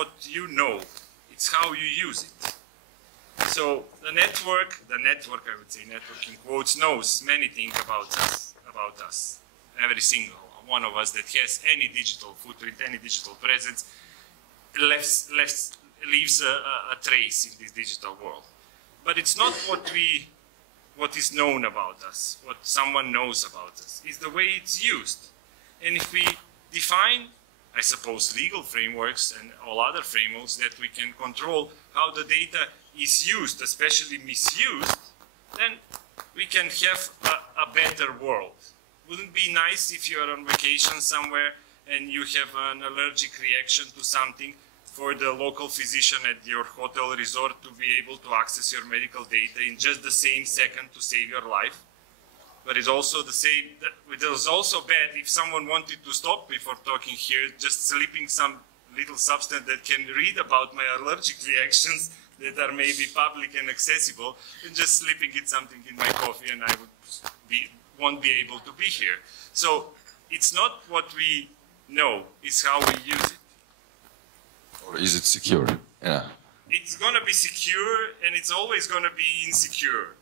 what you know, it's how you use it. So the network, I would say, network in quotes, knows many things about us. Every single one of us that has any digital footprint, any digital presence, leaves a trace in this digital world. But it's not what is known about us, what someone knows about us. It's the way it's used. And if we define, I suppose, legal frameworks and all other frameworks that we can control how the data is used, especially misused, then we can have a better world. Wouldn't it be nice if you are on vacation somewhere and you have an allergic reaction to something, for the local physician at your hotel resort to be able to access your medical data in just the same second to save your life? But it's also the same, it was also bad if someone wanted to stop me from talking here, just slipping some little substance that can read about my allergic reactions that are maybe public and accessible, and just slipping it something in my coffee and I won't be able to be here. So it's not what we know, it's how we use it. Or is it secure? Yeah. It's going to be secure, and it's always going to be insecure.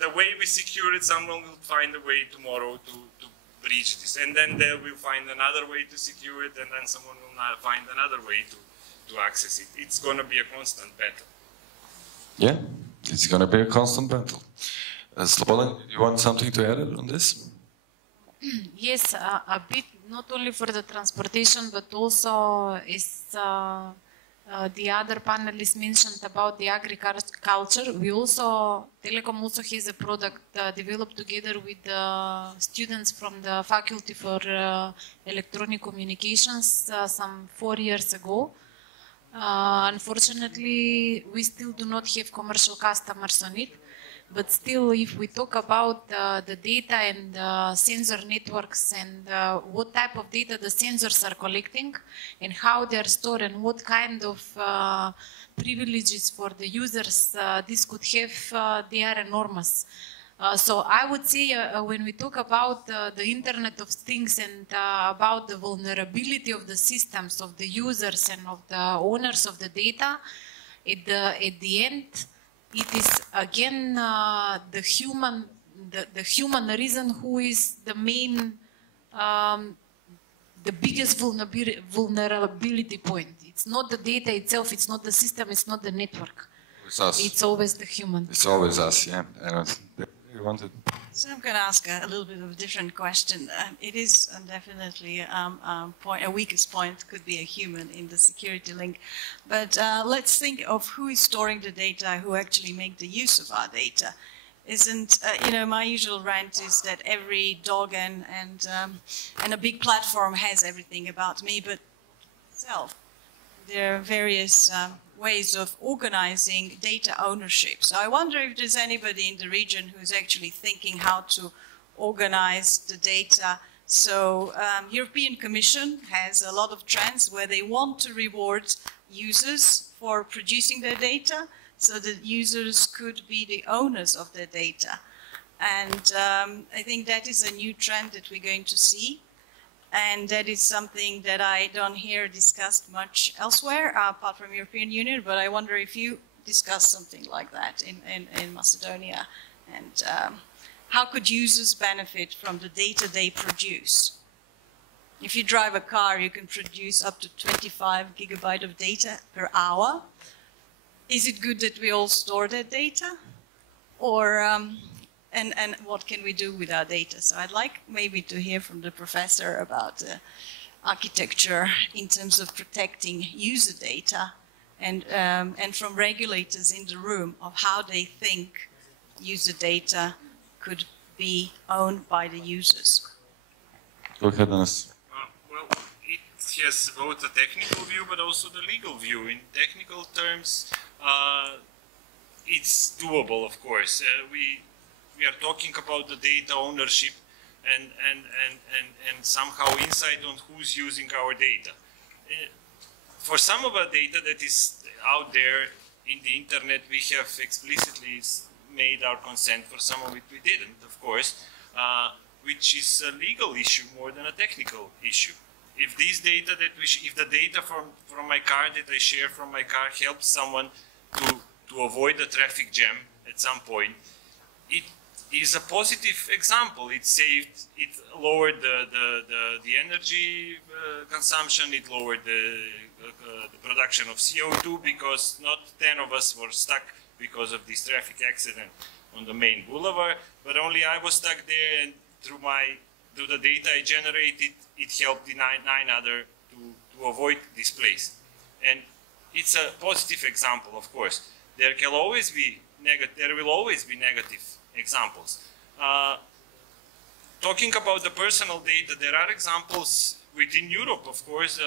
The way we secure it, someone will find a way tomorrow to breach this. And then they will find another way to secure it, and then someone will find another way to access it. It's going to be a constant battle. Yeah, it's going to be a constant battle. Slobodan, you want something to add on this? Yes, a bit, not only for the transportation, but also is the other panelists mentioned about the agriculture. We also, Telecom also has a product developed together with students from the Faculty for Electronic Communications some 4 years ago. Unfortunately, we still do not have commercial customers on it. But still, if we talk about the data and sensor networks and what type of data the sensors are collecting and how they are stored and what kind of privileges for the users this could have, they are enormous. So I would say when we talk about the Internet of Things and about the vulnerability of the systems, of the users and of the owners of the data, at the end, it is again the human reason who is the main, the biggest vulnerability point. It's not the data itself, it's not the system, it's not the network. It's us. It's always the human. It's always us, yeah. You wanted. So I'm going to ask a little bit of a different question. It is definitely a weakest point could be a human in the security link. But let's think of who is storing the data, who actually make the use of our data. Isn't, you know, my usual rant is that every dog and a big platform has everything about me, but itself. There are various ways of organizing data ownership. So I wonder if there's anybody in the region who's actually thinking how to organize the data. So European Commission has a lot of trends where they want to reward users for producing their data so that users could be the owners of their data. And I think that is a new trend that we're going to see. And that is something that I don't hear discussed much elsewhere, apart from European Union, but I wonder if you discuss something like that in Macedonia. And how could users benefit from the data they produce? If you drive a car, you can produce up to 25 gigabytes of data per hour. Is it good that we all store that data? Or and what can we do with our data? So I'd like maybe to hear from the professor about architecture in terms of protecting user data and from regulators in the room of how they think user data could be owned by the users. Go ahead, Anas. Well, it has both a technical view but also the legal view. In technical terms, it's doable, of course. We are talking about the data ownership and somehow insight on who's using our data. For some of our data that is out there in the internet, we have explicitly made our consent. For some of it we didn't, of course, which is a legal issue more than a technical issue. If this data that if the data from my car that I share from my car helps someone to avoid a traffic jam at some point, it is a positive example. It saved, it lowered the energy consumption, it lowered the production of CO2 because not 10 of us were stuck because of this traffic accident on the main boulevard, but only I was stuck there, and through the data I generated, it helped the nine other to avoid this place. And it's a positive example, of course. There will always be negative examples. Talking about the personal data, there are examples within Europe, of course,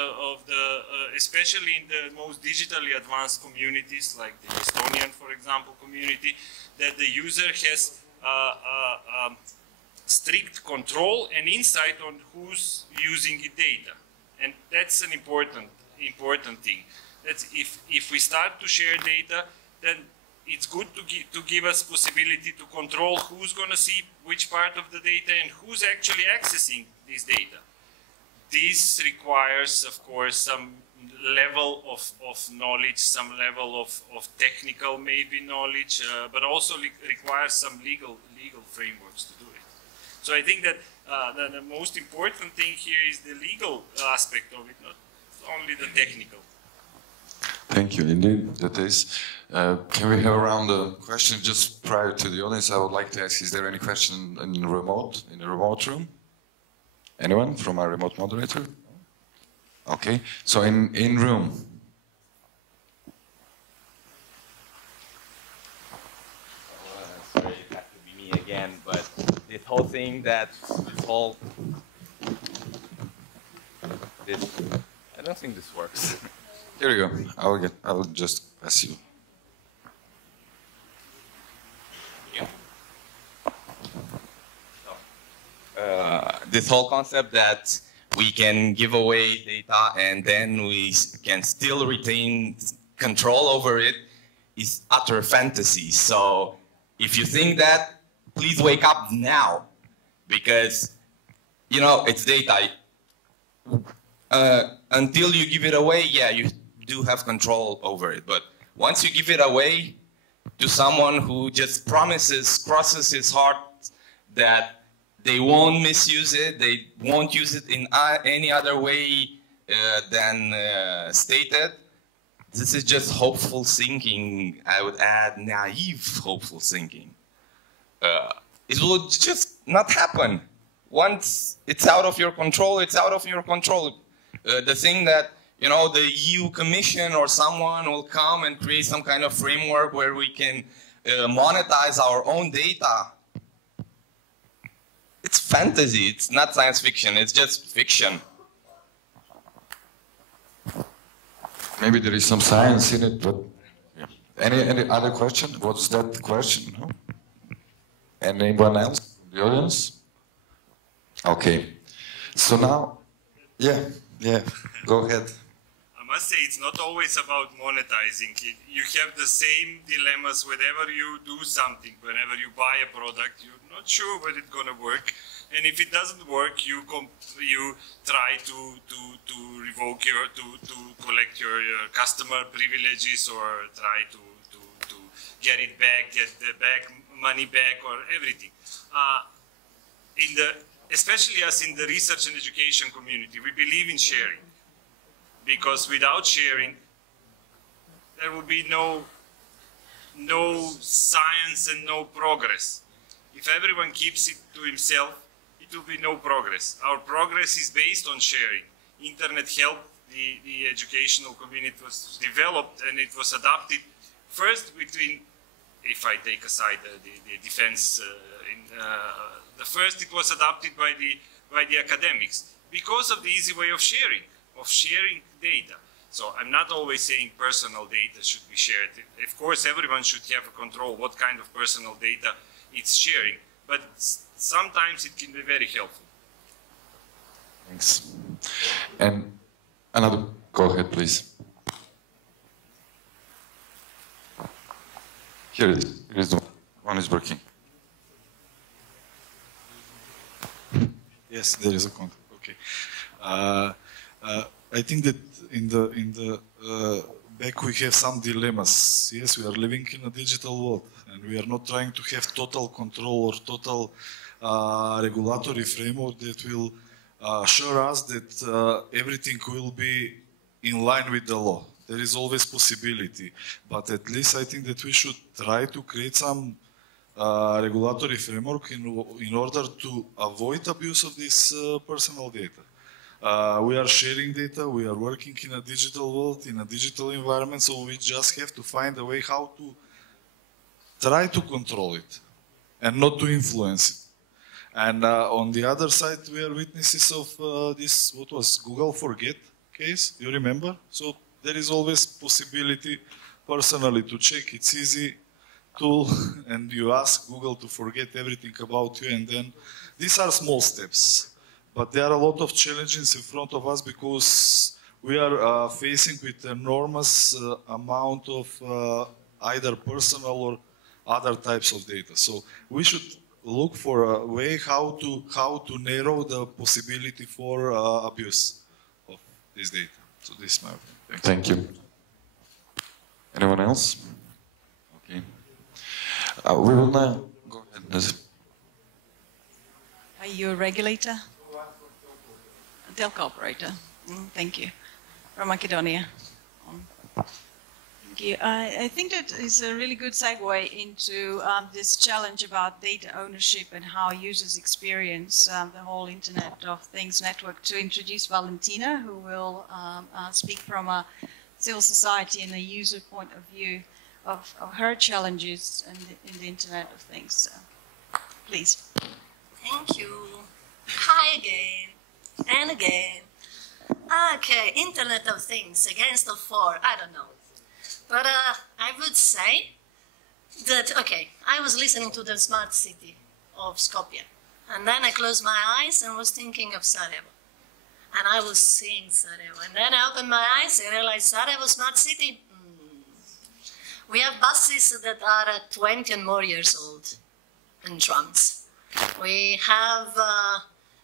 especially in the most digitally advanced communities, like the Estonian, for example, community, that the user has strict control and insight on who's using the data. And that's an important thing. That's if we start to share data, then it's good to give us possibility to control who's going to see which part of the data and who's actually accessing this data. This requires, of course, some level of knowledge, some level of technical maybe knowledge, but also requires some legal frameworks to do it. So I think that the most important thing here is the legal aspect of it, not only the technical. Thank you. Indeed, that is. Can we have a round of questions just prior to the audience? I would like to ask, is there any question in the remote room? Anyone from our remote moderator? Okay, so in room. Sorry, it has to be me again, but this whole thing I don't think this works. Here you go. I'll just pass you. This whole concept that we can give away data and then we can still retain control over it is utter fantasy. So if you think that, please wake up now, because you know it's data. Until you give it away, yeah, you do have control over it. But once you give it away to someone who just crosses his heart that they won't misuse it, they won't use it in any other way than stated, this is just hopeful thinking. I would add naive hopeful thinking. It will just not happen. Once it's out of your control, it's out of your control. The thing that, you know, the EU Commission or someone will come and create some kind of framework where we can monetize our own data. It's fantasy, it's not science fiction, it's just fiction. Maybe there is some science in it, but yeah. Any other question? What's that question? No? Anyone else in the audience? Okay. So now, yeah, go ahead. I must say it's not always about monetizing. You have the same dilemmas whenever you do something. Whenever you buy a product, you're not sure whether it's going to work. And if it doesn't work, you try to revoke to collect your customer privileges, or try to get it back, get the money back, or everything. Especially us in the research and education community, we believe in sharing. Because without sharing, there will be no science and no progress. If everyone keeps it to himself, it will be no progress. Our progress is based on sharing. Internet helped the educational community was developed, and it was adopted first between, if I take aside the defense, the first it was adopted by the academics because of the easy way of sharing data. So I'm not always saying personal data should be shared. Of course, everyone should have a control what kind of personal data it's sharing, but sometimes it can be very helpful. Thanks. And another, go ahead, please. Here it is. Here is the one is working. Yes, there is a contact. Okay. I think that in the back we have some dilemmas. Yes, we are living in a digital world, and we are not trying to have total control or total regulatory framework that will assure us that everything will be in line with the law. There is always possibility, but at least I think that we should try to create some regulatory framework in order to avoid abuse of this personal data. We are sharing data, we are working in a digital world, in a digital environment, so we just have to find a way how to try to control it and not to influence it. And on the other side, we are witnesses of this, what was Google Forget case, you remember? So there is always possibility personally to check, it's easy tool, and you ask Google to forget everything about you, and then these are small steps. But there are a lot of challenges in front of us because we are facing with enormous amount of either personal or other types of data. So we should look for a way how to narrow the possibility for abuse of this data. So this is my opinion. Thank you. Anyone else? Okay. We will now go ahead. Are you a regulator? A telco operator. Thank you. From Macedonia. Thank you. I think that is a really good segue into this challenge about data ownership and how users experience the whole Internet of Things network, to introduce Valentina, who will speak from a civil society and a user point of view of her challenges in the Internet of Things. So, please. Thank you. Hi again and again. Okay, Internet of Things against the four, I don't know. But I would say that, okay, I was listening to the smart city of Skopje. And then I closed my eyes and was thinking of Sarajevo. And I was seeing Sarajevo. And then I opened my eyes and realized Sarajevo smart city. We have buses that are 20 and more years old and trams. We have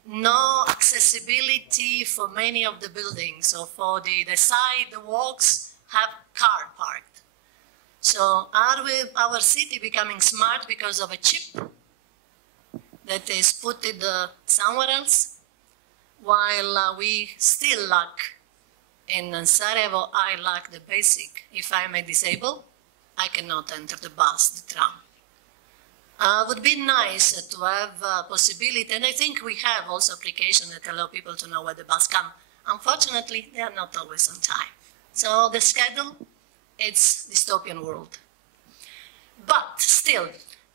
no accessibility for many of the buildings. So for the sidewalks have car parked. So are our city becoming smart because of a chip that is put somewhere else? While we still lack, in Sarajevo, I lack the basic. If I'm a disabled, I cannot enter the bus, the tram. Would be nice to have a possibility, and I think we have also applications that allow people to know where the bus comes. Unfortunately, they are not always on time. So the schedule, it's dystopian world. But still,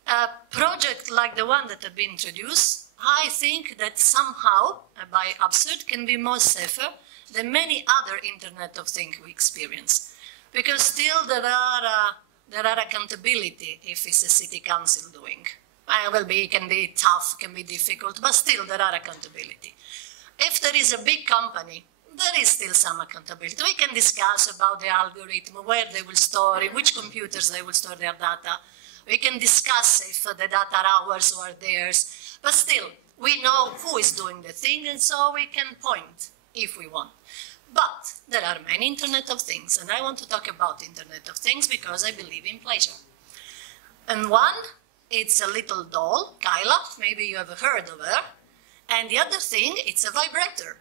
a project like the one that had been introduced, I think that somehow, by absurd, can be more safer than many other Internet of Things we experience. Because still there are accountability if it's a city council doing. It can be tough, can be difficult, but still there are accountability. If there is a big company, there is still some accountability. We can discuss about the algorithm, where they will store, in which computers they will store their data. We can discuss if the data are ours or theirs. But still, we know who is doing the thing, and so we can point if we want. But there are many Internet of Things, and I want to talk about Internet of Things because I believe in pleasure. And one, it's a little doll, Kyla, maybe you have heard of her. And the other thing, it's a vibrator.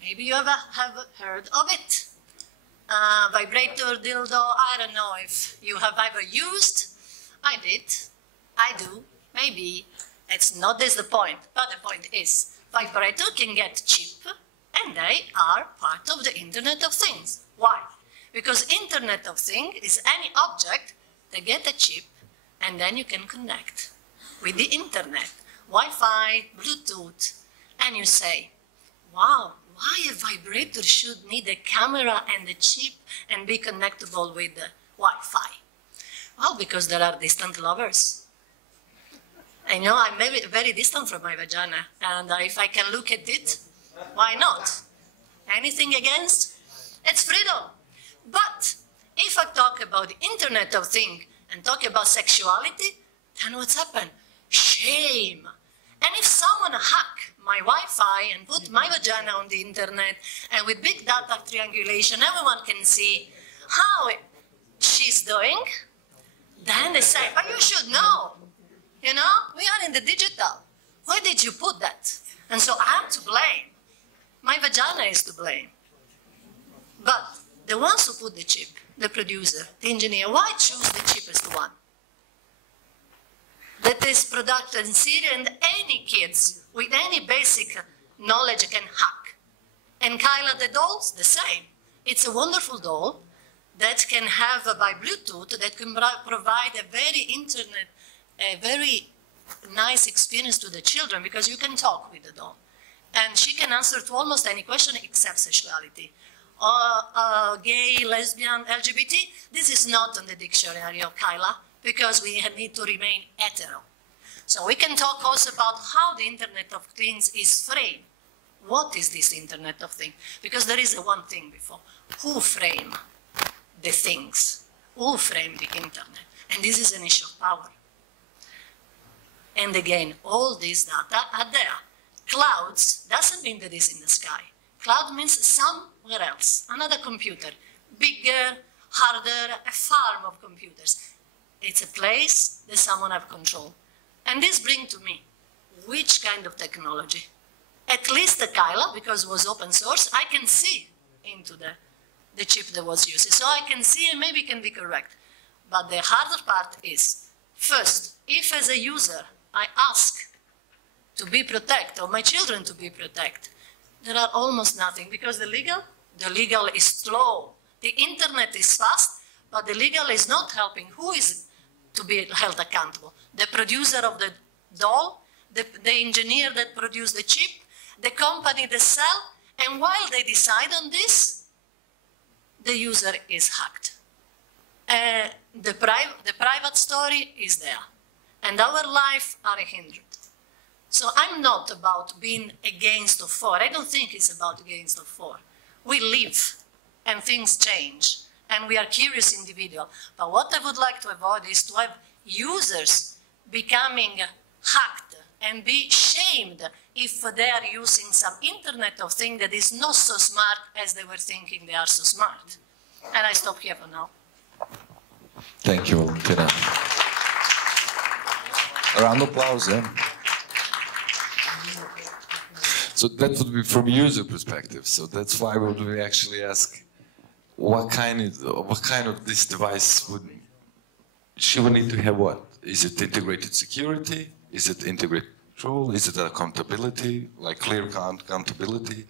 Maybe you have heard of it. Vibrator, dildo, I don't know if you have ever used. I did, I do, maybe. It's not this the point, but the point is, vibrator can get cheap, and they are part of the Internet of Things. Why? Because Internet of Things is any object that get a chip, and then you can connect with the Internet, Wi-Fi, Bluetooth, and you say, wow, why a vibrator should need a camera and a chip and be connectable with the Wi-Fi? Well, because there are distant lovers. I know I'm very distant from my vagina, and if I can look at it, why not? Anything against? It's freedom. But if I talk about the Internet of Things and talk about sexuality, then what's happened? Shame. And if someone hack my Wi-Fi and put my vagina on the internet, and with big data triangulation, everyone can see how she's doing. Then they say, but you should know, you know, we are in the digital. Why did you put that? And so I'm to blame. My vagina is to blame. But the ones who put the chip, the producer, the engineer, why choose the cheapest one? That is product in Syria, and any kids with any basic knowledge can hack. And Kyla the dolls, the same. It's a wonderful doll that can have by Bluetooth, that can provide a very nice experience to the children, because you can talk with the doll. And she can answer to almost any question except sexuality. Gay, lesbian, LGBT, this is not on the dictionary of Kyla, because we need to remain hetero. So we can talk also about how the Internet of Things is framed. What is this Internet of Things? Because there is a one thing before. Who frame the things? Who frame the Internet? And this is an issue of power. And again, all these data are there. Clouds doesn't mean that it's in the sky. Cloud means somewhere else, another computer, bigger, harder, a farm of computers. It's a place that someone has control. And this brings to me, which kind of technology? At least the Kyla, because it was open source, I can see into the chip that was used. So I can see, and maybe it can be correct. But the harder part is, first, if as a user I ask to be protected, or my children to be protected, there are almost nothing, because the legal is slow. The internet is fast, but the legal is not helping. Who is to be held accountable? The producer of the doll, the engineer that produced the chip, the company that sell, and while they decide on this, the user is hacked. The private story is there, and our life are hindered. So I'm not about being against or for. I don't think it's about against or for. We live, and things change, and we are curious individuals. But what I would like to avoid is to have users becoming hacked and be shamed if they are using some Internet of Things that is not so smart as they were thinking they are so smart. And I stop here for now. Thank you, Tina. A round of applause, yeah? So that would be from user perspective. So that's why would we actually ask, what kind of this device she would need to have what? Is it integrated security? Is it integrated control? Is it accountability, like clear accountability?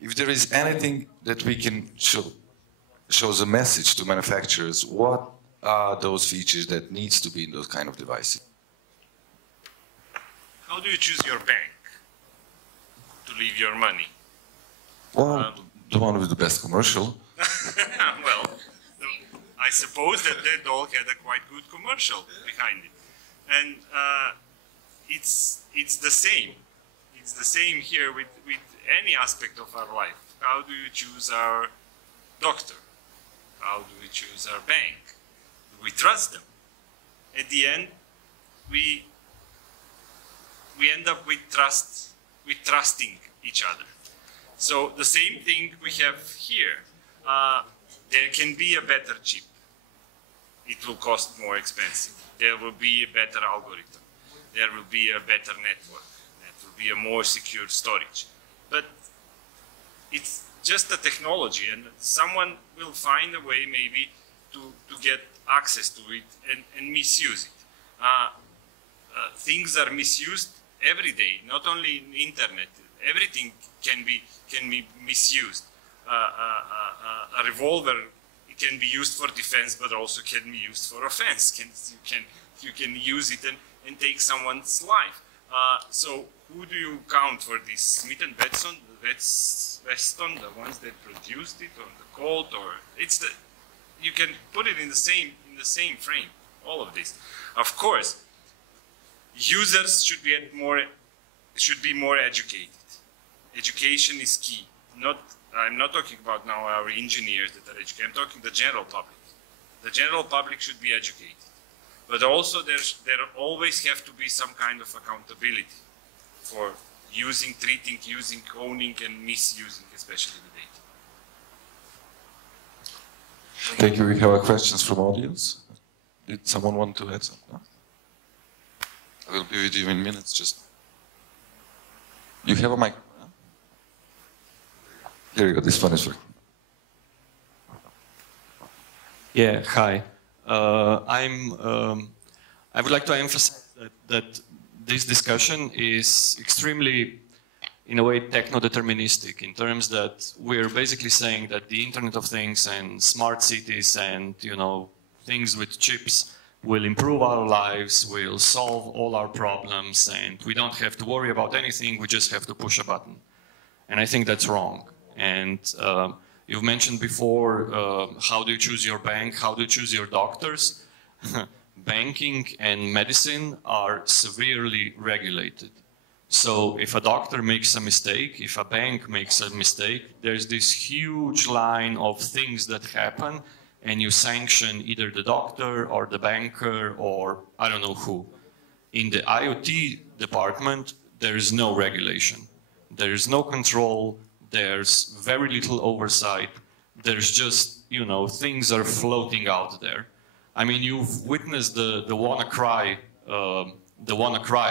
If there is anything that we can shows a message to manufacturers, what are those features that needs to be in those kind of devices? How do you choose your bank to leave your money? Well, the one with the best commercial. Well, I suppose that doll had a quite good commercial behind it. And it's the same. It's the same here with any aspect of our life. How do you choose our doctor? How do we choose our bank? Do we trust them? At the end, we end up with trusting each other. So the same thing we have here. There can be a better chip. It will cost more expensive. There will be a better algorithm. There will be a better network. There will be a more secure storage. But it's just a technology, and someone will find a way maybe to get access to it and misuse it. Things are misused every day, not only in the internet. Everything can be misused. A revolver can be used for defense, but also can be used for offense. You can use it and take someone's life. So who do you count for this? Smith and Weston, the ones that produced it, or the Colt, or you can put it in the same frame. All of this, of course. Users should be more educated. Education is key. I'm not talking about now our engineers that are educated. I'm talking the general public. The general public should be educated. But also there always have to be some kind of accountability for using, treating, using, owning, and misusing, especially the data. Thank you. We have questions from audience. Did someone want to add something? I will be with you in minutes. Just you have a mic. Here you go. This one is for. Yeah. Hi. I would like to emphasize that this discussion is extremely, in a way, techno-deterministic in terms that we're basically saying that the Internet of Things and smart cities and, you know, things with chips will improve our lives, will solve all our problems, and we don't have to worry about anything, we just have to push a button. And I think that's wrong. And you've mentioned before, how do you choose your bank, how do you choose your doctors? Banking and medicine are severely regulated. So if a doctor makes a mistake, if a bank makes a mistake, there's this huge line of things that happen, and you sanction either the doctor or the banker or I don't know who. In the IoT department, there is no regulation. There is no control. There's very little oversight. There's just, you know, things are floating out there. I mean, you've witnessed the WannaCry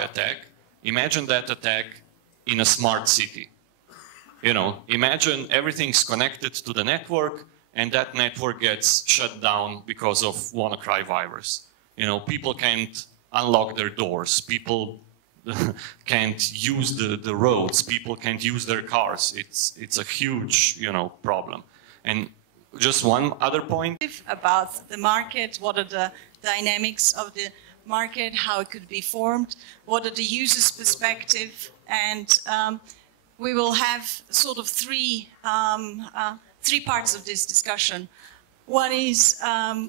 attack. Imagine that attack in a smart city. You know, imagine everything's connected to the network, and that network gets shut down because of WannaCry virus. You know, people can't unlock their doors. People can't use the roads. People can't use their cars. It's a huge, you know, problem. And just one other point. About the market, what are the dynamics of the market, how it could be formed, what are the users' perspective, and we will have sort of three parts of this discussion. One is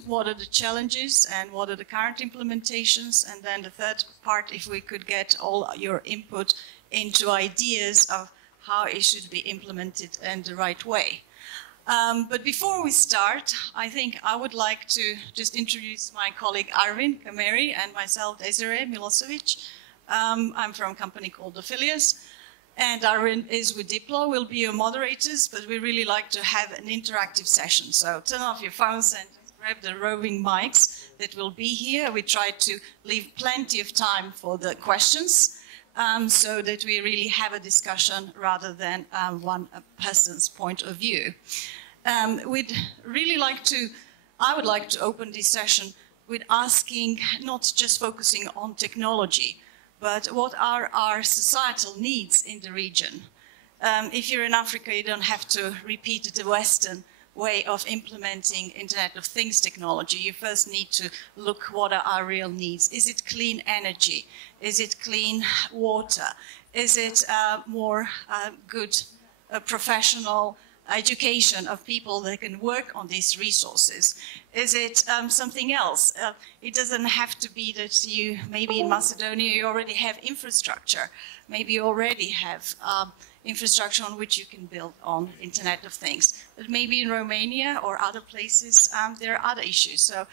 what are the challenges and what are the current implementations, and then the third part, if we could get all your input into ideas of how it should be implemented in the right way. But before we start, I think I would like to just introduce my colleague Arvin Kameri and myself, Desiree Milosevic. I'm from a company called Affiliates, and Arvin is with Diplo. We'll be your moderators, but we really like to have an interactive session. So turn off your phones and grab the roving mics that will be here. We try to leave plenty of time for the questions, so that we really have a discussion rather than one person's point of view. I would like to open this session with asking, not just focusing on technology, but what are our societal needs in the region? If you're in Africa, you don't have to repeat the Western way of implementing Internet of Things technology. You first need to look what are our real needs. Is it clean energy? Is it clean water? Is it more good professional education of people that can work on these resources? Is it something else? It doesn't have to be that you, maybe in Macedonia, you already have infrastructure. Maybe you already have infrastructure on which you can build on Internet of Things. But maybe in Romania or other places, there are other issues. So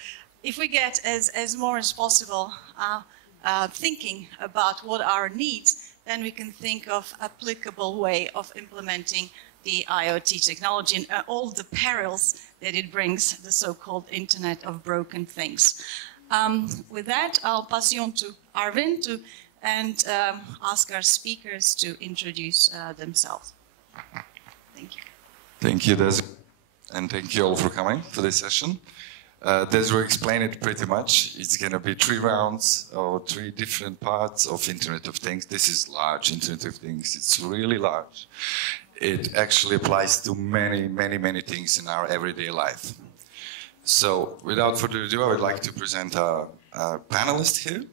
if we get as more as possible thinking about what our needs, then we can think of applicable way of implementing the IoT technology and all the perils that it brings, the so-called Internet of Broken Things. With that, I'll pass you on to Arvin and ask our speakers to introduce themselves. Thank you. Thank you, Desiree, and thank you all for coming to this session. Desiree explained it pretty much. It's going to be 3 rounds or 3 different parts of Internet of Things. This is large Internet of Things. It's really large. It actually applies to many, many, many things in our everyday life. So, without further ado, I would like to present our panelists here.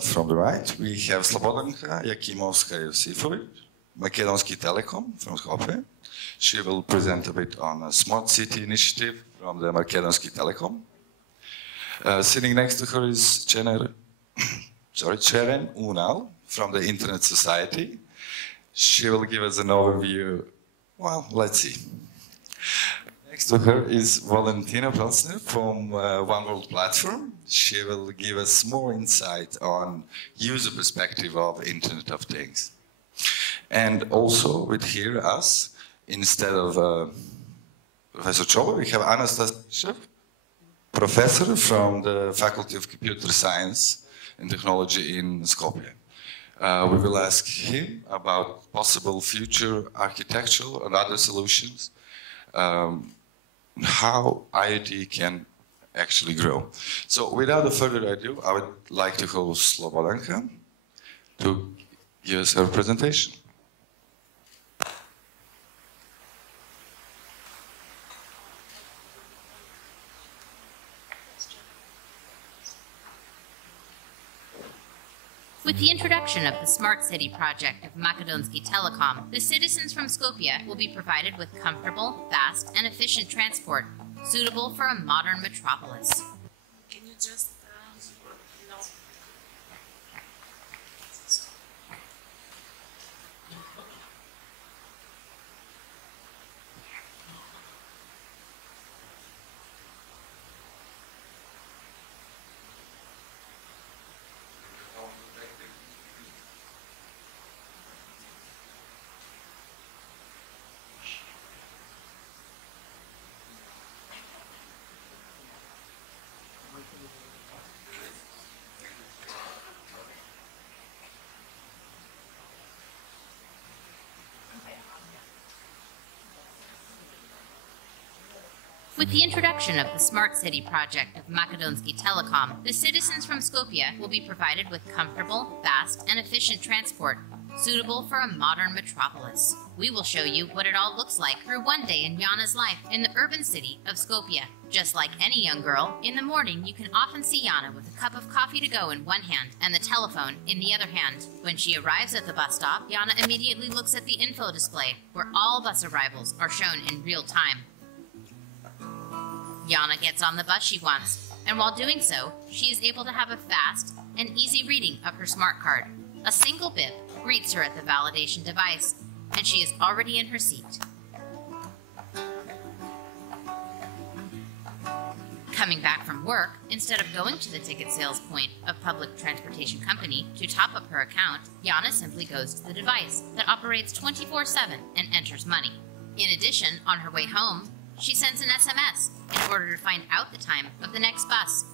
From the right, we have Slobodanka Jakimovska-Josifovic, Makedonski Telekom from Skopje. She will present a bit on a smart city initiative from the Makedonski Telekom. Sitting next to her is Ceren Unal from the Internet Society. She will give us an overview. Well, let's see. Next to her is Valentina Pelsner from One World Platform. She will give us more insight on user perspective of Internet of Things. And also with here us, instead of Professor Chobo, we have Anastasia, professor from the Faculty of Computer Science and Technology in Skopje. We will ask him about possible future architectural and other solutions, how IoT can actually grow. So without further ado, I would like to host Slobodanka to give us her presentation. With the introduction of the Smart City project of Macedonia Telecom, the citizens from Skopje will be provided with comfortable, fast, and efficient transport, suitable for a modern metropolis. Can you just, no. With the introduction of the Smart City project of Macedonia Telecom, the citizens from Skopje will be provided with comfortable, fast, and efficient transport, suitable for a modern metropolis. We will show you what it all looks like through one day in Jana's life in the urban city of Skopje. Just like any young girl, in the morning you can often see Jana with a cup of coffee to go in one hand and the telephone in the other hand. When she arrives at the bus stop, Jana immediately looks at the info display, where all bus arrivals are shown in real time. Jana gets on the bus she wants, and while doing so, she is able to have a fast and easy reading of her smart card. A single bip greets her at the validation device, and she is already in her seat. Coming back from work, instead of going to the ticket sales point of public transportation company to top up her account, Jana simply goes to the device that operates 24/7 and enters money. In addition, on her way home, she sends an SMS in order to find out the time of the next bus.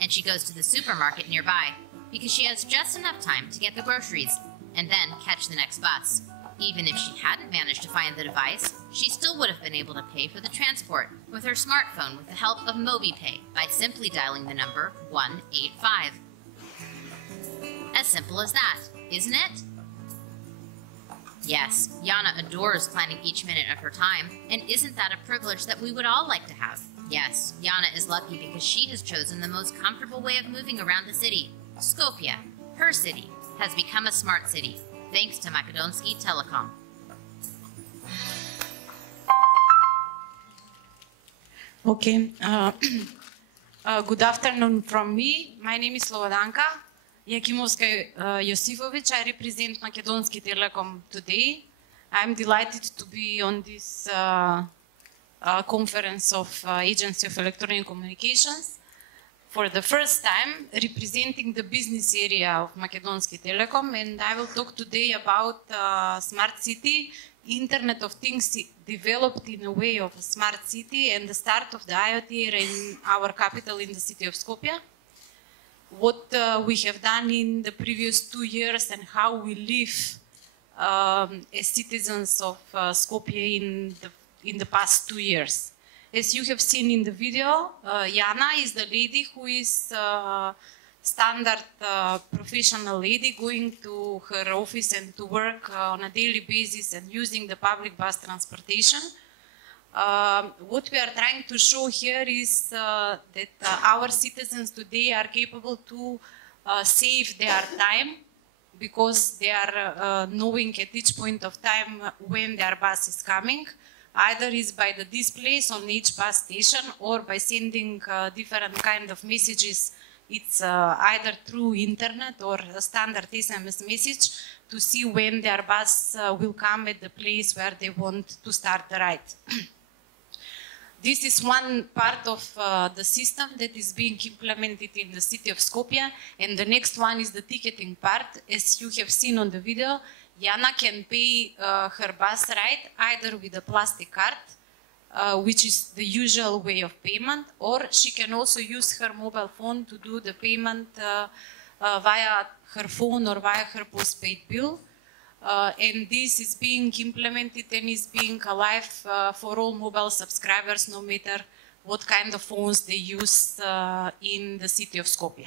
And she goes to the supermarket nearby because she has just enough time to get the groceries and then catch the next bus. Even if she hadn't managed to find the device, she still would have been able to pay for the transport with her smartphone with the help of MobiPay by simply dialing the number 185. As simple as that, isn't it? Yes, Jana adores planning each minute of her time, and isn't that a privilege that we would all like to have? Yes, Jana is lucky because she has chosen the most comfortable way of moving around the city. Skopje, her city, has become a smart city, thanks to Macedonia Telecom. Okay, good afternoon from me. My name is Slobodanka Jakimovska-Josifovic. I represent Macedonia Telecom today. I'm delighted to be on this conference of Agency of Electronic Communications for the first time, representing the business area of Macedonia Telecom, and I will talk today about smart city, Internet of Things developed in a way of a smart city, and the start of the IoT era in our capital, in the city of Skopje. What we have done in the previous 2 years and how we live as citizens of Skopje in the past 2 years. As you have seen in the video, Jana is the lady who is standard professional lady going to her office and to work on a daily basis and using the public bus transportation. What we are trying to show here is that our citizens today are capable to save their time because they are knowing at each point of time when their bus is coming. Either is by the displays on each bus station or by sending different kind of messages. It's either through internet or a standard SMS message to see when their bus will come at the place where they want to start the ride. This is one part of the system that is being implemented in the city of Skopje, and the next one is the ticketing part. As you have seen on the video, Jana can pay her bus ride either with a plastic card, which is the usual way of payment, or she can also use her mobile phone to do the payment via her phone or via her postpaid bill. And this is being implemented and is being alive for all mobile subscribers, no matter what kind of phones they use in the city of Skopje.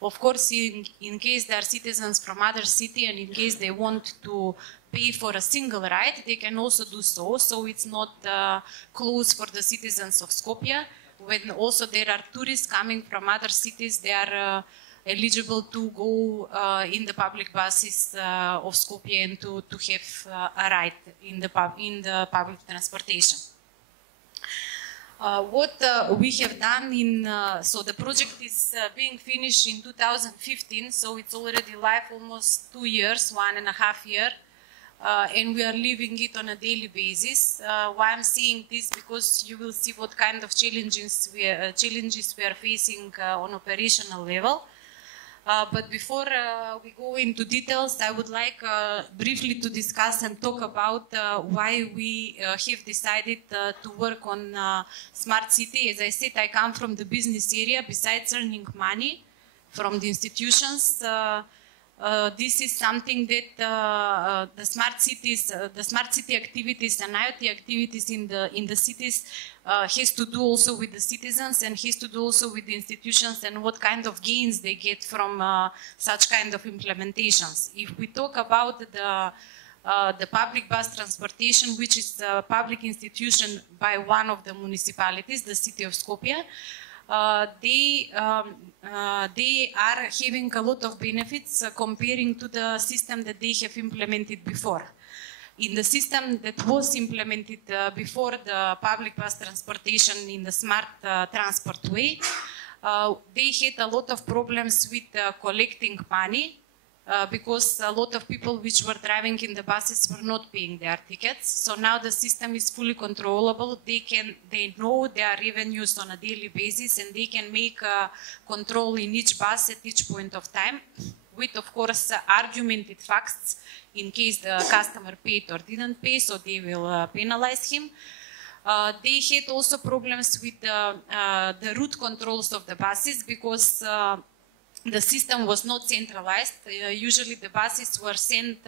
Of course, in case they are citizens from other city and in case they want to pay for a single ride, they can also do so. So it's not closed for the citizens of Skopje. When also there are tourists coming from other cities, they are eligible to go in the public buses of Skopje and to have a ride in the public transportation. What we have done so the project is being finished in 2015, so it's already live almost 2 years, 1.5 years, and we are living it on a daily basis. Why I'm saying this, because you will see what kind of challenges we are facing on operational level. But before we go into details, I would like briefly to discuss and talk about why we have decided to work on smart city. As I said, I come from the business area. Besides earning money from the institutions, this is something that the smart city activities and IoT activities in the cities has to do also with the citizens and has to do also with the institutions and what kind of gains they get from such kind of implementations. If we talk about the public bus transportation, which is a public institution by one of the municipalities, the city of Skopje, they are having a lot of benefits comparing to the system that they have implemented before. In the system that was implemented before the public bus transportation in the smart transport way, they had a lot of problems with collecting money because a lot of people which were driving in the buses were not paying their tickets. So now the system is fully controllable. They know their revenues on a daily basis and they can make control in each bus at each point of time with, of course, argumented facts in case the customer paid or didn't pay, so they will penalize him. They had also problems with the route controls of the buses because the system was not centralized. Usually the buses were sent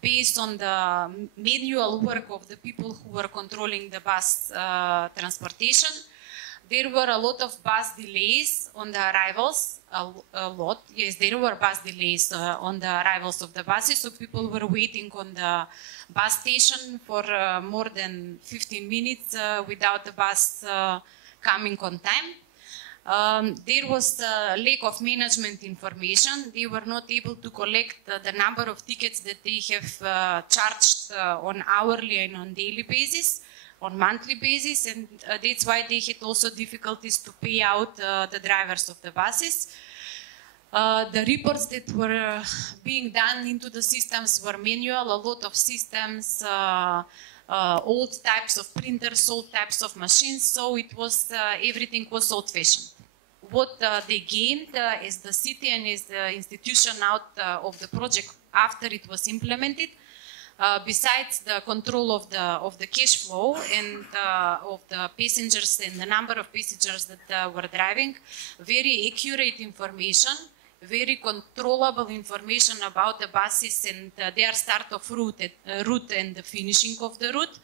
based on the manual work of the people who were controlling the bus transportation. There were a lot of bus delays on the arrivals, yes, there were bus delays on the arrivals of the buses, so people were waiting on the bus station for more than 15 minutes without the bus coming on time. There was a lack of management information. They were not able to collect the number of tickets that they have charged on hourly and on daily basis, on monthly basis, and that's why they had also difficulties to pay out the drivers of the buses. The reports that were being done into the systems were manual, a lot of systems, old types of printers, old types of machines, so it was everything was old-fashioned. What they gained as the city and as the institution out of the project after it was implemented, besides the control of the cash flow and of the passengers and the number of passengers that were driving, very accurate information, very controllable information about the buses and their start of route and the finishing of the route.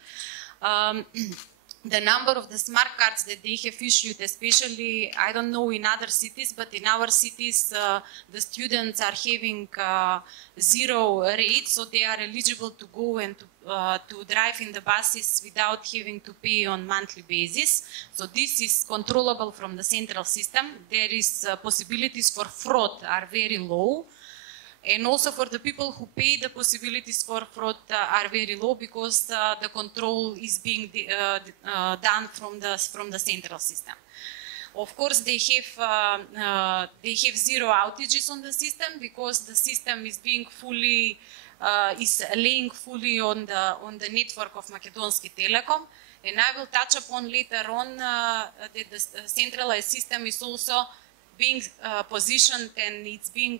The number of the smart cards that they have issued, especially, I don't know in other cities, but in our cities, the students are having 0 rate, so they are eligible to go and to drive in the buses without having to pay on monthly basis. So this is controllable from the central system. There is possibilities for fraud are very low. And also for the people who pay, the possibilities for fraud are very low because the control is being done from the central system. Of course, they have 0 outages on the system because the system is being fully is laying fully on the network of Makedonski Telekom. And I will touch upon later on that the centralized system is also being positioned and it's being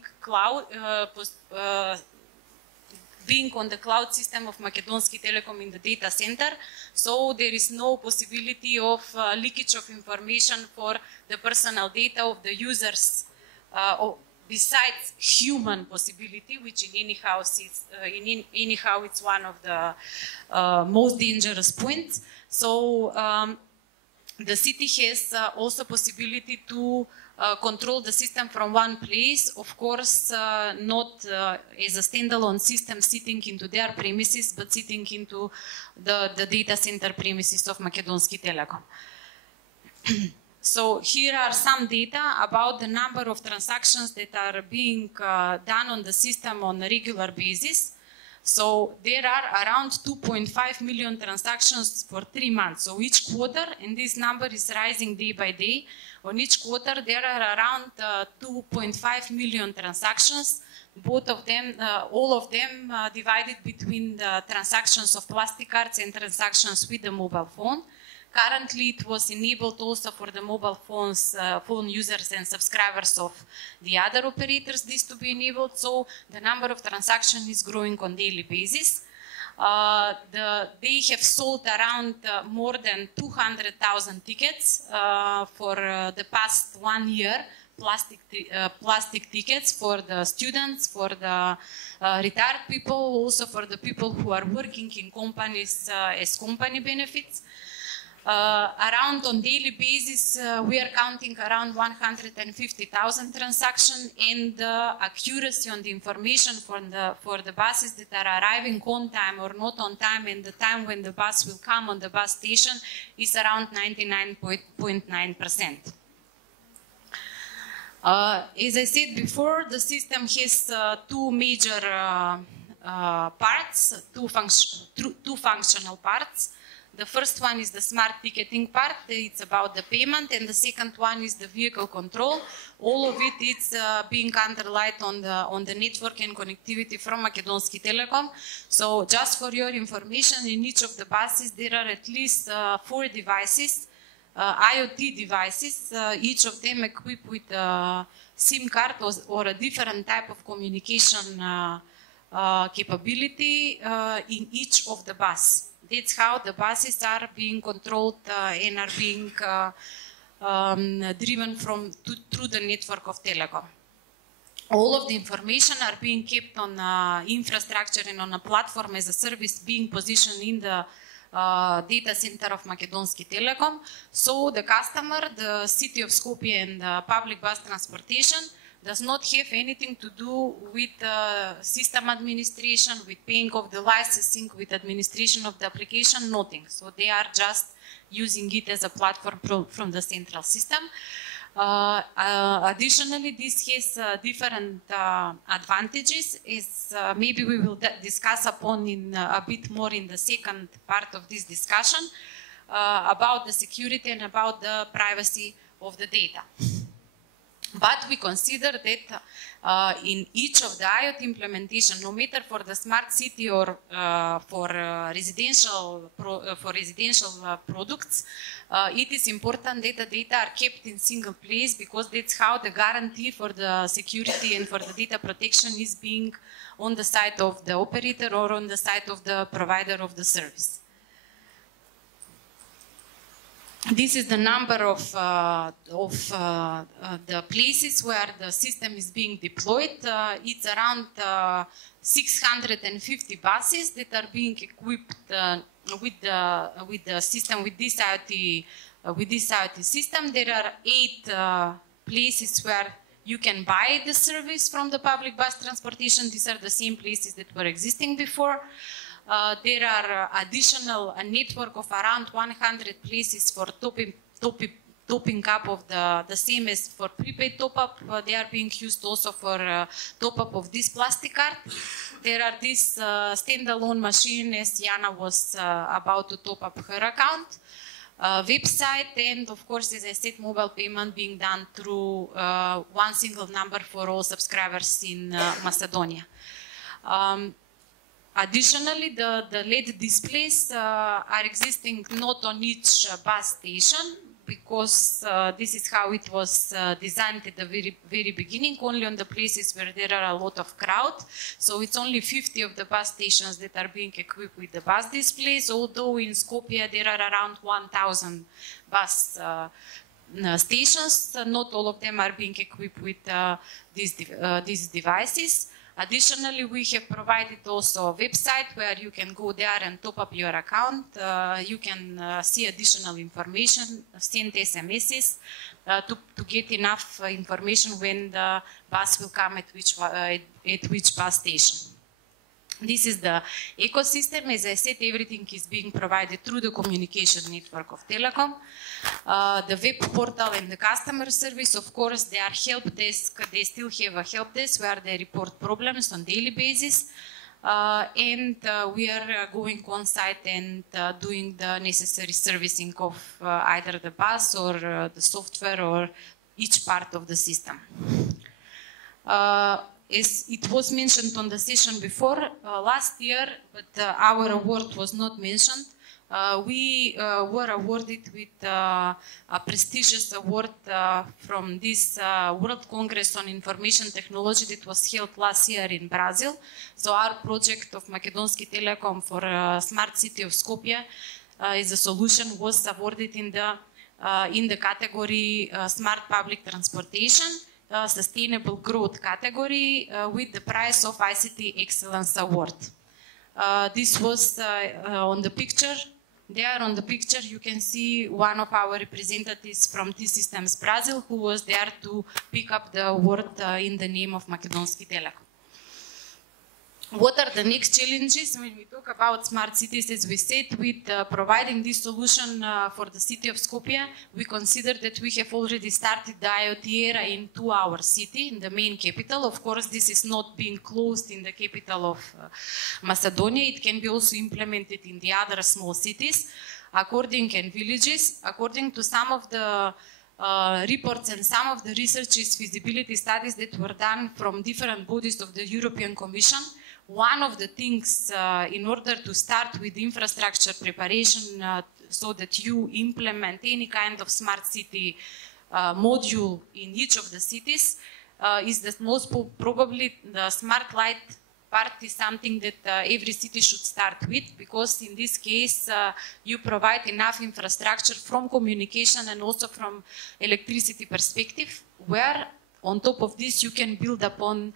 being on the cloud system of Makedonski Telekom in the data center, so there is no possibility of leakage of information for the personal data of the users, besides human possibility, which in anyhow it's one of the most dangerous points. So the city has also possibility to control the system from one place, of course, not as a standalone system sitting into their premises, but sitting into the data center premises of Makedonski Telekom. So here are some data about the number of transactions that are being done on the system on a regular basis. So there are around 2.5 million transactions for 3 months. So each quarter, and this number is rising day by day. On each quarter, there are around 2.5 million transactions. Both of them, all of them divided between the transactions of plastic cards and transactions with the mobile phone. Currently, it was enabled also for the mobile phones, phone users and subscribers of the other operators, this to be enabled. So the number of transactions is growing on daily basis. They have sold around more than 200,000 tickets for the past 1 year, plastic tickets for the students, for the retired people, also for the people who are working in companies as company benefits. Around on daily basis, we are counting around 150,000 transactions, and the accuracy on the information for the buses that are arriving on time or not on time, and the time when the bus will come on the bus station is around 99.9%. As I said before, the system has two major parts, two functional parts. The first one is the smart ticketing part, it's about the payment, and the second one is the vehicle control. All of it is being underlaid on the network and connectivity from Makedonski Telekom. So just for your information, in each of the buses there are at least 4 devices, IoT devices, each of them equipped with a SIM card or a different type of communication capability in each of the buses. That's how the buses are being controlled and are being driven through the network of Telecom. All of the information are being kept on infrastructure and on a platform as a service being positioned in the data center of Makedonski Telekom. So the customer, the city of Skopje and public bus transportation does not have anything to do with system administration, with paying of the licensing, with administration of the application, nothing. So they are just using it as a platform from the central system. Additionally, this has different advantages, as maybe we will discuss upon in a bit more in the second part of this discussion, about the security and about the privacy of the data. But we consider that in each of the IoT implementation, no matter for the smart city or for residential products, it is important that the data are kept in single place, because that's how the guarantee for the security and for the data protection is being on the side of the operator or on the side of the provider of the service. This is the number of the places where the system is being deployed. It's around 650 buses that are being equipped with the system, with this IoT system. There are 8 places where you can buy the service from the public bus transportation. These are the same places that were existing before. There are additional network of around 100 places for topping up of the same as for prepaid top-up. They are being used also for top-up of this plastic card. There are this standalone machine, as Jana was about to top up her account, website, and of course, as I said, mobile payment being done through one single number for all subscribers in Macedonia. Additionally, the LED displays are existing not on each bus station, because this is how it was designed at the very beginning, only on the places where there are a lot of crowd. So it's only 50 of the bus stations that are being equipped with the bus displays, although in Skopje there are around 1,000 bus stations. Not all of them are being equipped with these devices. Additionally, we have provided also a website where you can go there and top up your account. You can see additional information, send SMSs to get enough information when the bus will come at which bus station. This is the ecosystem. As I said, everything is being provided through the communication network of Telecom. The web portal and the customer service, of course, they are help desk. They still have a help desk where they report problems on daily basis. And we are going on site and doing the necessary servicing of either the bus or the software or each part of the system. As it was mentioned on the session before, last year, but our award was not mentioned. We were awarded with a prestigious award from this World Congress on Information Technology that was held last year in Brazil. So our project of Makedonski Telekom for Smart City of Skopje as a solution was awarded in the category Smart Public Transportation. Sustainable growth category with the prize of ICT Excellence Award. This was on the picture. There on the picture you can see one of our representatives from T-Systems Brazil who was there to pick up the award in the name of Makedonski Telekom. What are the next challenges when we talk about smart cities? As we said, with providing this solution for the city of Skopje, we consider that we have already started the IoT era into our city, in the main capital. Of course, this is not being closed in the capital of Macedonia. It can be also implemented in the other small cities, and villages. According to some of the reports and some of the researches, feasibility studies that were done from different bodies of the European Commission, one of the things in order to start with infrastructure preparation so that you implement any kind of smart city module in each of the cities is that most probably the smart light part is something that every city should start with, because in this case you provide enough infrastructure from communication and also from electricity perspective, where on top of this you can build upon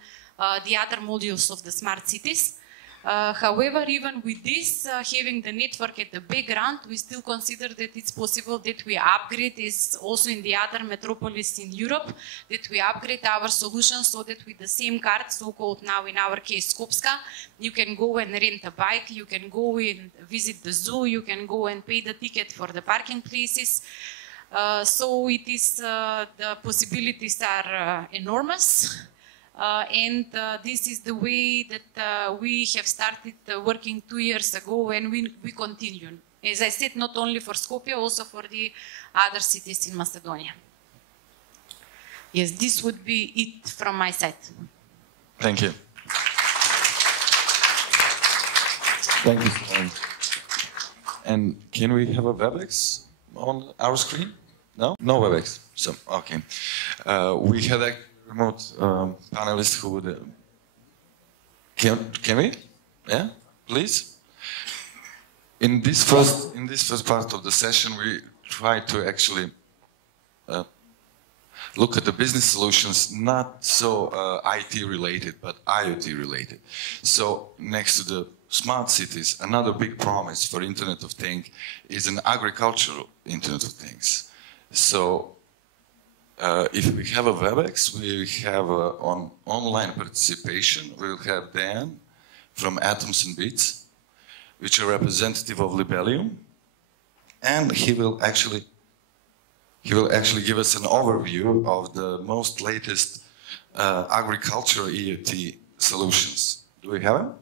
the other modules of the smart cities. However, even with this, having the network at the background, we still consider that it's possible that we upgrade, as also in the other metropolis in Europe, that we upgrade our solutions so that with the same card, so-called now in our case Skopska, you can go and rent a bike, you can go and visit the zoo, you can go and pay the ticket for the parking places. So it is, the possibilities are enormous. This is the way that we have started working 2 years ago, and we continue. As I said, not only for Skopje, also for the other cities in Macedonia. Yes, this would be it from my side. Thank you. Thank you. And can we have a WebEx on our screen? No? No WebEx. So, okay. We had a remote panelist who would... Can we? Yeah, please. In this first part of the session, we try to actually look at the business solutions, not so IT related, but IoT related. So next to the smart cities, another big promise for Internet of Things is an agricultural Internet of Things. So if we have a WebEx, we have on online participation, we'll have Dan from Atoms and Bits, which are representative of Libellium, and he will actually give us an overview of the most latest agricultural IoT solutions. Do we have him?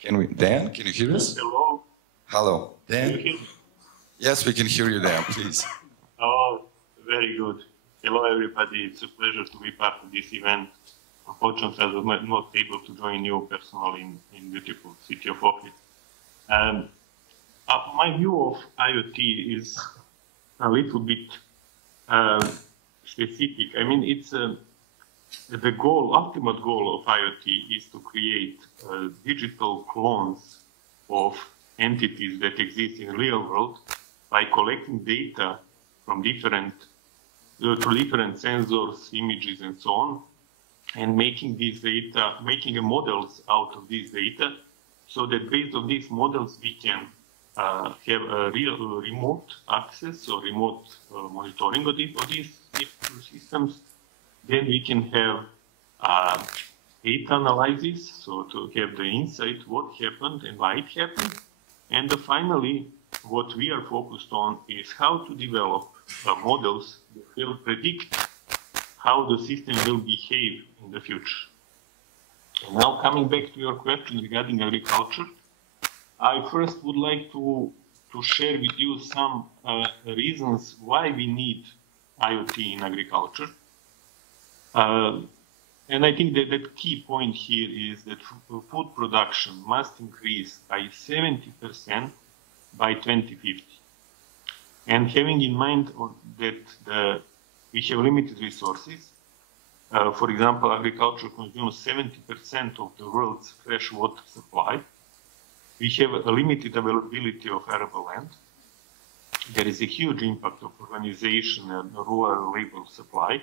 Can we, Dan, can you hear us? Hello. Hello, Dan? Can you hear me? Yes, we can hear you, Dan, please. Oh, very good. Hello, everybody. It's a pleasure to be part of this event. Unfortunately, I was not able to join you personally in beautiful city of Ohrid. My view of IoT is a little bit specific. I mean, it's the goal, ultimate goal of IoT is to create digital clones of entities that exist in real world by collecting data from different sensors, images, and so on, and making these data, making models out of these data, so that based on these models we can have a real remote access or remote monitoring of these systems. Then we can have data analysis, so to have the insight what happened and why it happened. And finally, what we are focused on is how to develop models that will predict how the system will behave in the future. And now coming back to your question regarding agriculture, I first would like to share with you some reasons why we need IoT in agriculture. And I think that the key point here is that food production must increase by 70% by 2050. And having in mind that we have limited resources, for example, agriculture consumes 70% of the world's fresh water supply. We have a limited availability of arable land. There is a huge impact of urbanization and rural labor supply.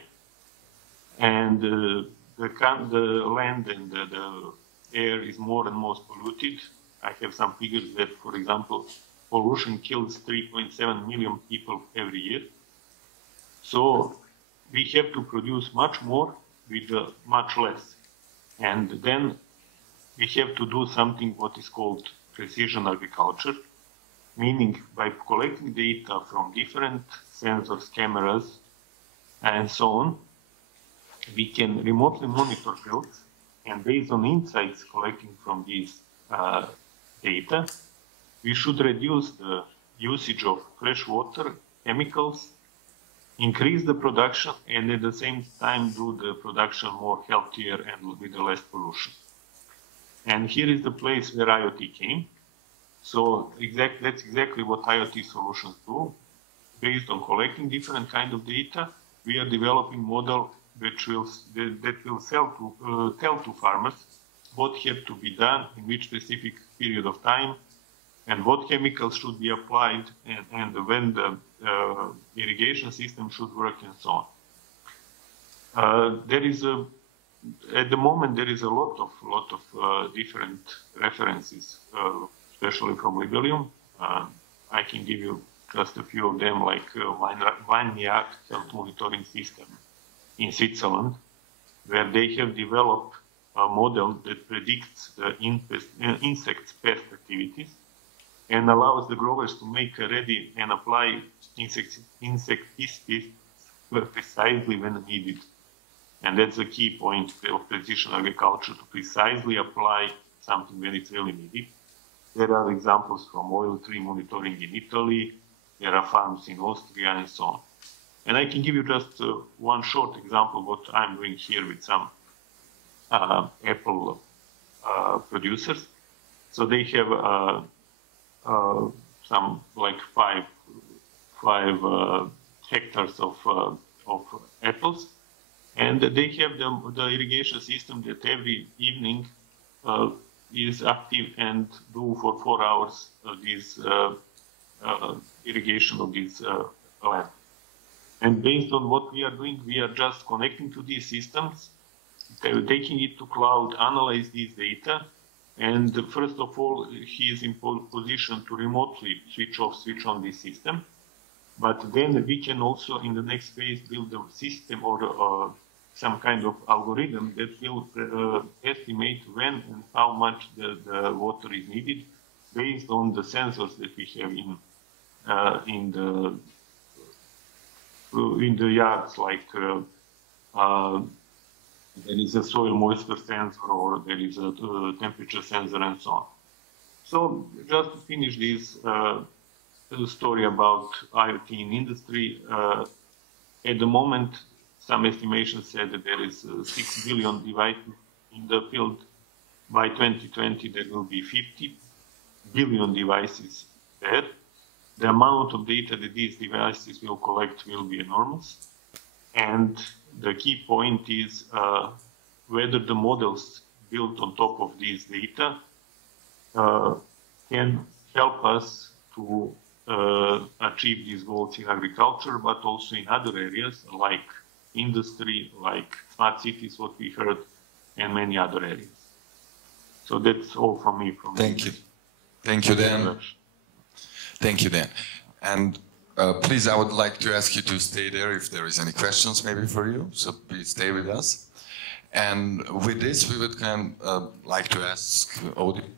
And the land and the air is more and more polluted. I have some figures that, for example, pollution kills 3.7 million people every year. So we have to produce much more with much less. And then we have to do something what is called precision agriculture, meaning by collecting data from different sensors, cameras, and so on, we can remotely monitor fields, and based on insights collecting from these data, we should reduce the usage of fresh water, chemicals, increase the production, and at the same time do the production more healthier and with less pollution. And here is the place where IoT came. So that's exactly what IoT solutions do. Based on collecting different kind of data, we are developing model that will tell to farmers what have to be done in which specific period of time, and what chemicals should be applied, and when the irrigation system should work, and so on. At the moment, there is a lot of different references, especially from Libelium. I can give you just a few of them, like Vineyard Health Monitoring System in Switzerland, where they have developed a model that predicts the insect pest activities and allows the growers to make ready and apply insecticides precisely when needed. And that's a key point of precision agriculture, to precisely apply something when it's really needed. There are examples from oil tree monitoring in Italy, there are farms in Austria, and so on. And I can give you just one short example what I'm doing here with some apple producers. So they have some like five hectares of apples, and they have the irrigation system that every evening is active and do for 4 hours this irrigation of this land. And based on what we are doing, we are just connecting to these systems, taking it to cloud, analyze these data, and first of all, he is in position to remotely switch off, switch on this system. But then we can also, in the next phase, build a system or some kind of algorithm that will estimate when and how much the water is needed based on the sensors that we have in the yards, like there is a soil moisture sensor, or there is a temperature sensor, and so on. So just to finish this story about IoT in industry, at the moment, some estimations said that there is 6 billion devices in the field. By 2020, there will be 50 billion devices there. the amount of data that these devices will collect will be enormous. And the key point is whether the models built on top of these data can help us to achieve these goals in agriculture, but also in other areas like industry, like smart cities, what we heard, and many other areas. So that's all from me. Thank you. Thank you, Dan. Thank you, Dan. And please, I would like to ask you to stay there if there is any questions maybe for you. So please stay with us. And with this, we would like to ask Ohrid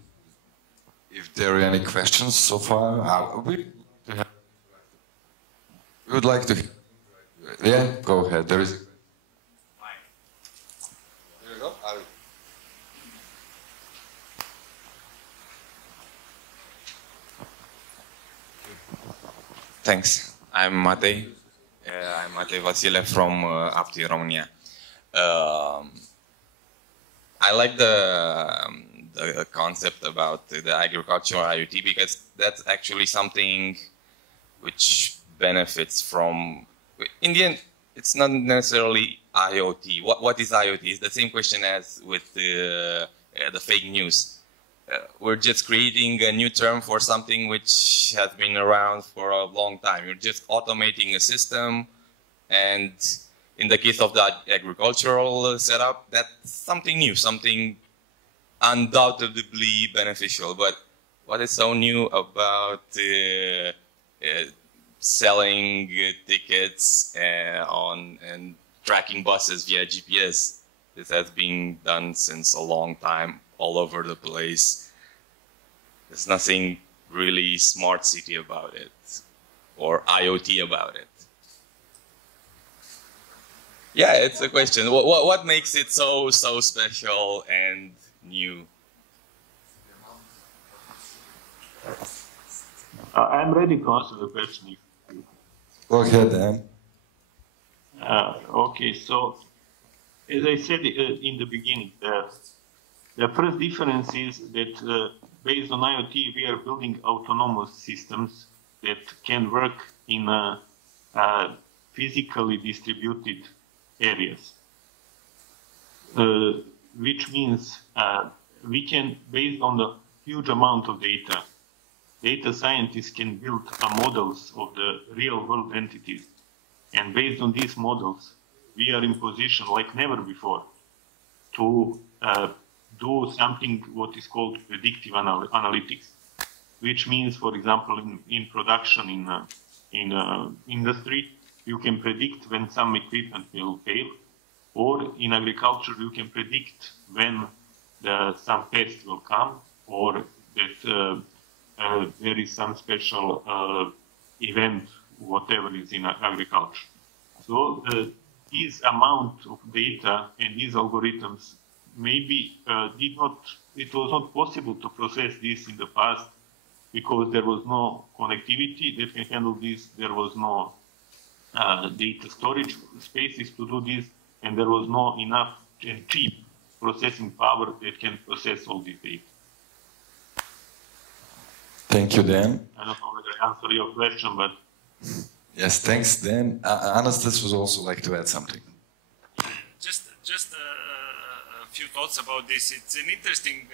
if there are any questions so far. We would like to. Yeah, go ahead. There is. There you go. Thanks. I'm Matei. I'm Matei Vasile from Apti, Romania. I like the concept about the agricultural IoT because that's actually something which benefits from. In the end, it's not necessarily IoT. What is IoT? It's the same question as with the fake news. We're just creating a new term for something which has been around for a long time. You're just automating a system, and in the case of the agricultural setup, that's something new, something undoubtedly beneficial. But what is so new about selling tickets and tracking buses via GPS? This has been done since a long time, all over the place. There's nothing really smart city about it or IoT about it. Yeah, it's a question. What makes it so special and new? I'm ready to answer the question. Go ahead, Dan. Okay, so as I said in the beginning, the first difference is that based on IoT, we are building autonomous systems that can work in physically distributed areas, which means we can, based on the huge amount of data scientists can build models of the real world entities. And based on these models, we are in position like never before to do something what is called predictive analytics, which means, for example, in production, in industry, you can predict when some equipment will fail, or in agriculture, you can predict when some pest will come, or that there is some special event, whatever is in agriculture. So this amount of data and these algorithms maybe it was not possible to process this in the past because there was no connectivity that can handle this, there was no data storage spaces to do this, and there was no enough and cheap processing power that can process all this data. Thank you, Dan. I don't know whether I answered your question, but... Yes, thanks, Dan. Anastas would also like to add something. Just a few thoughts about this. It's an interesting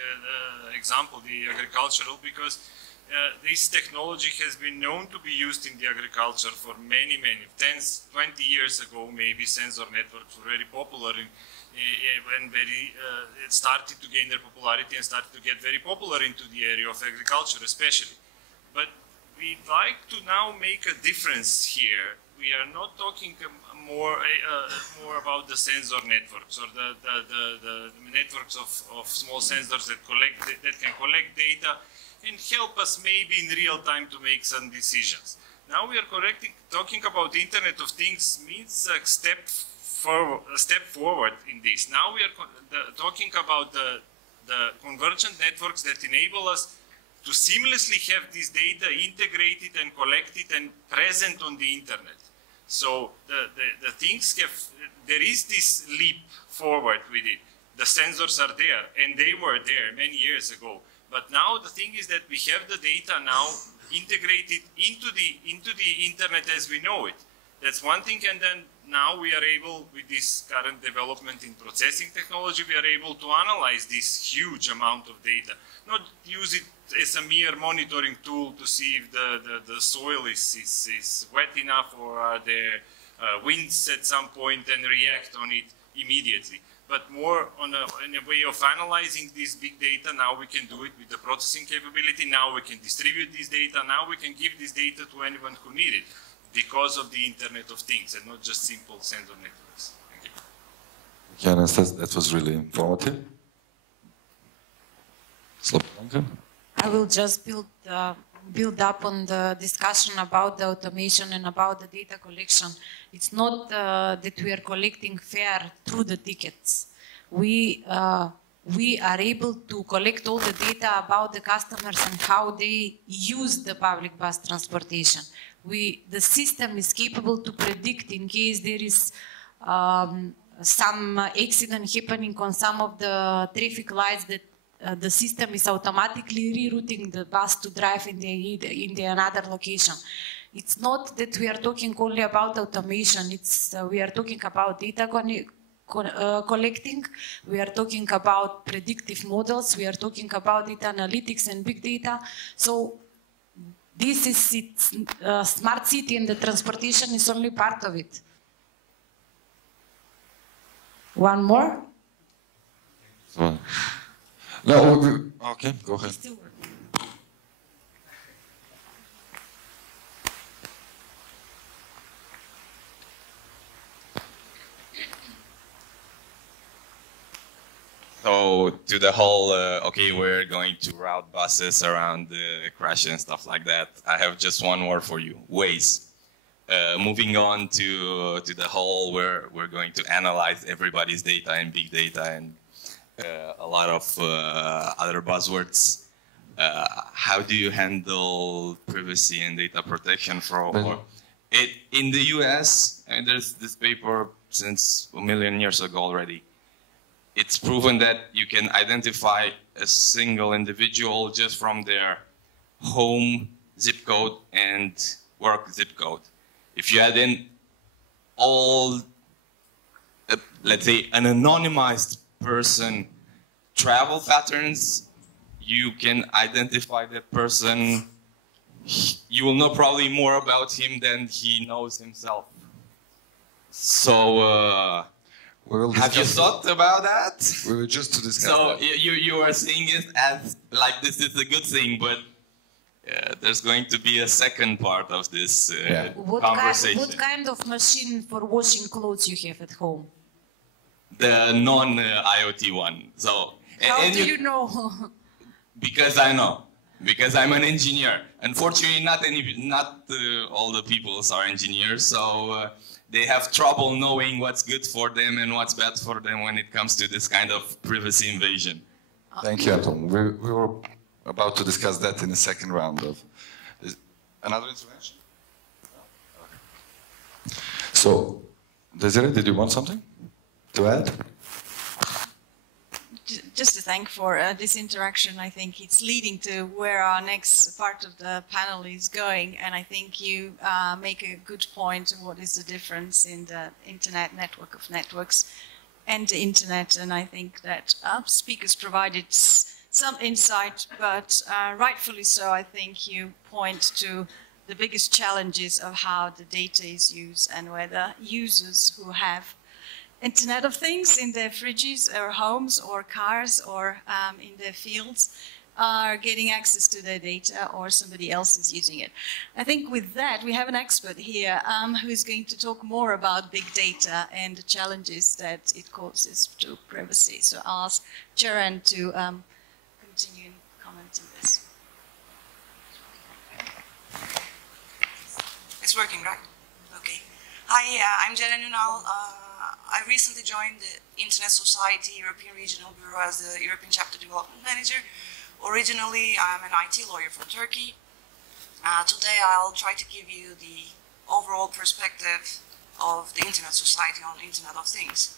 example, the agricultural, because this technology has been known to be used in the agriculture for many, 10, 20 years ago. Maybe sensor networks were very popular when it started to gain their popularity and started to get very popular into the area of agriculture especially. But we'd like to now make a difference here. We are not talking more about the sensor networks or the networks of small sensors that can collect data and help us maybe in real time to make some decisions. Now we are talking about Internet of Things means a step forward in this. Now we are talking about the convergent networks that enable us to seamlessly have this data integrated and collected and present on the internet. So the things there is this leap forward with it. The sensors are there, and they were there many years ago. But now the thing is that we have the data now integrate it into the internet as we know it. That's one thing, and then now we are able, with this current development in processing technology, we are able to analyze this huge amount of data, not use it as a mere monitoring tool to see if the soil is wet enough or are there winds at some point and react on it immediately. But more in a way of analyzing this big data. Now we can do it with the processing capability. Now we can distribute this data. Now we can give this data to anyone who needs it because of the Internet of Things and not just simple sensor networks. Thank you. Janis, that was really informative. Slobodanka? I will just build up on the discussion about the automation and about the data collection. It's not that we are collecting fare through the tickets. We are able to collect all the data about the customers and how they use the public bus transportation. The system is capable to predict in case there is some accident happening on some of the traffic lights, that the system is automatically rerouting the bus to drive in the another location. It's not that we are talking only about automation. We are talking about data collecting. We are talking about predictive models. We are talking about data analytics and big data. So this is it. Smart city and the transportation is only part of it. One more? No, okay, go ahead. So to the whole, okay, we're going to route buses around the crash and stuff like that. I have just one word for you: Waze. Moving on to the whole, we're going to analyze everybody's data and big data and a lot of other buzzwords. How do you handle privacy and data protection for it in the US? And there's this paper since a million years ago already. It's proven that you can identify a single individual just from their home zip code and work zip code. If you add in all, let's say, an anonymized person travel patterns, you can identify that person. You will know probably more about him than he knows himself. So have you thought about that? We were just to discuss so that. you are seeing it as like this is a good thing, but there's going to be a second part of this conversation. What kind of machine for washing clothes you have at home? The non-IoT one. So how do you know? Because I know. Because I'm an engineer. Unfortunately, not all the people are engineers, so they have trouble knowing what's good for them and what's bad for them when it comes to this kind of privacy invasion. Thank you, Anton. We were about to discuss that in the second round of another intervention. So, Desiree, did you want something to add? Just to thank for this interaction. I think it's leading to where our next part of the panel is going, and I think you make a good point of what is the difference in the internet network of networks and the internet, and I think that speakers provided some insight, but rightfully so. I think you point to the biggest challenges of how the data is used and whether users who have Internet of Things in their fridges or homes or cars or in their fields are getting access to their data or somebody else is using it. I think with that we have an expert here who is going to talk more about big data and the challenges that it causes to privacy. So I'll ask Charan to continue commenting this. It's working, right? Okay. Hi, I'm Ceren Ünal. I recently joined the Internet Society European Regional Bureau as the European Chapter Development Manager. Originally, I'm an IT lawyer from Turkey. Today, I'll try to give you the overall perspective of the Internet Society on the Internet of Things.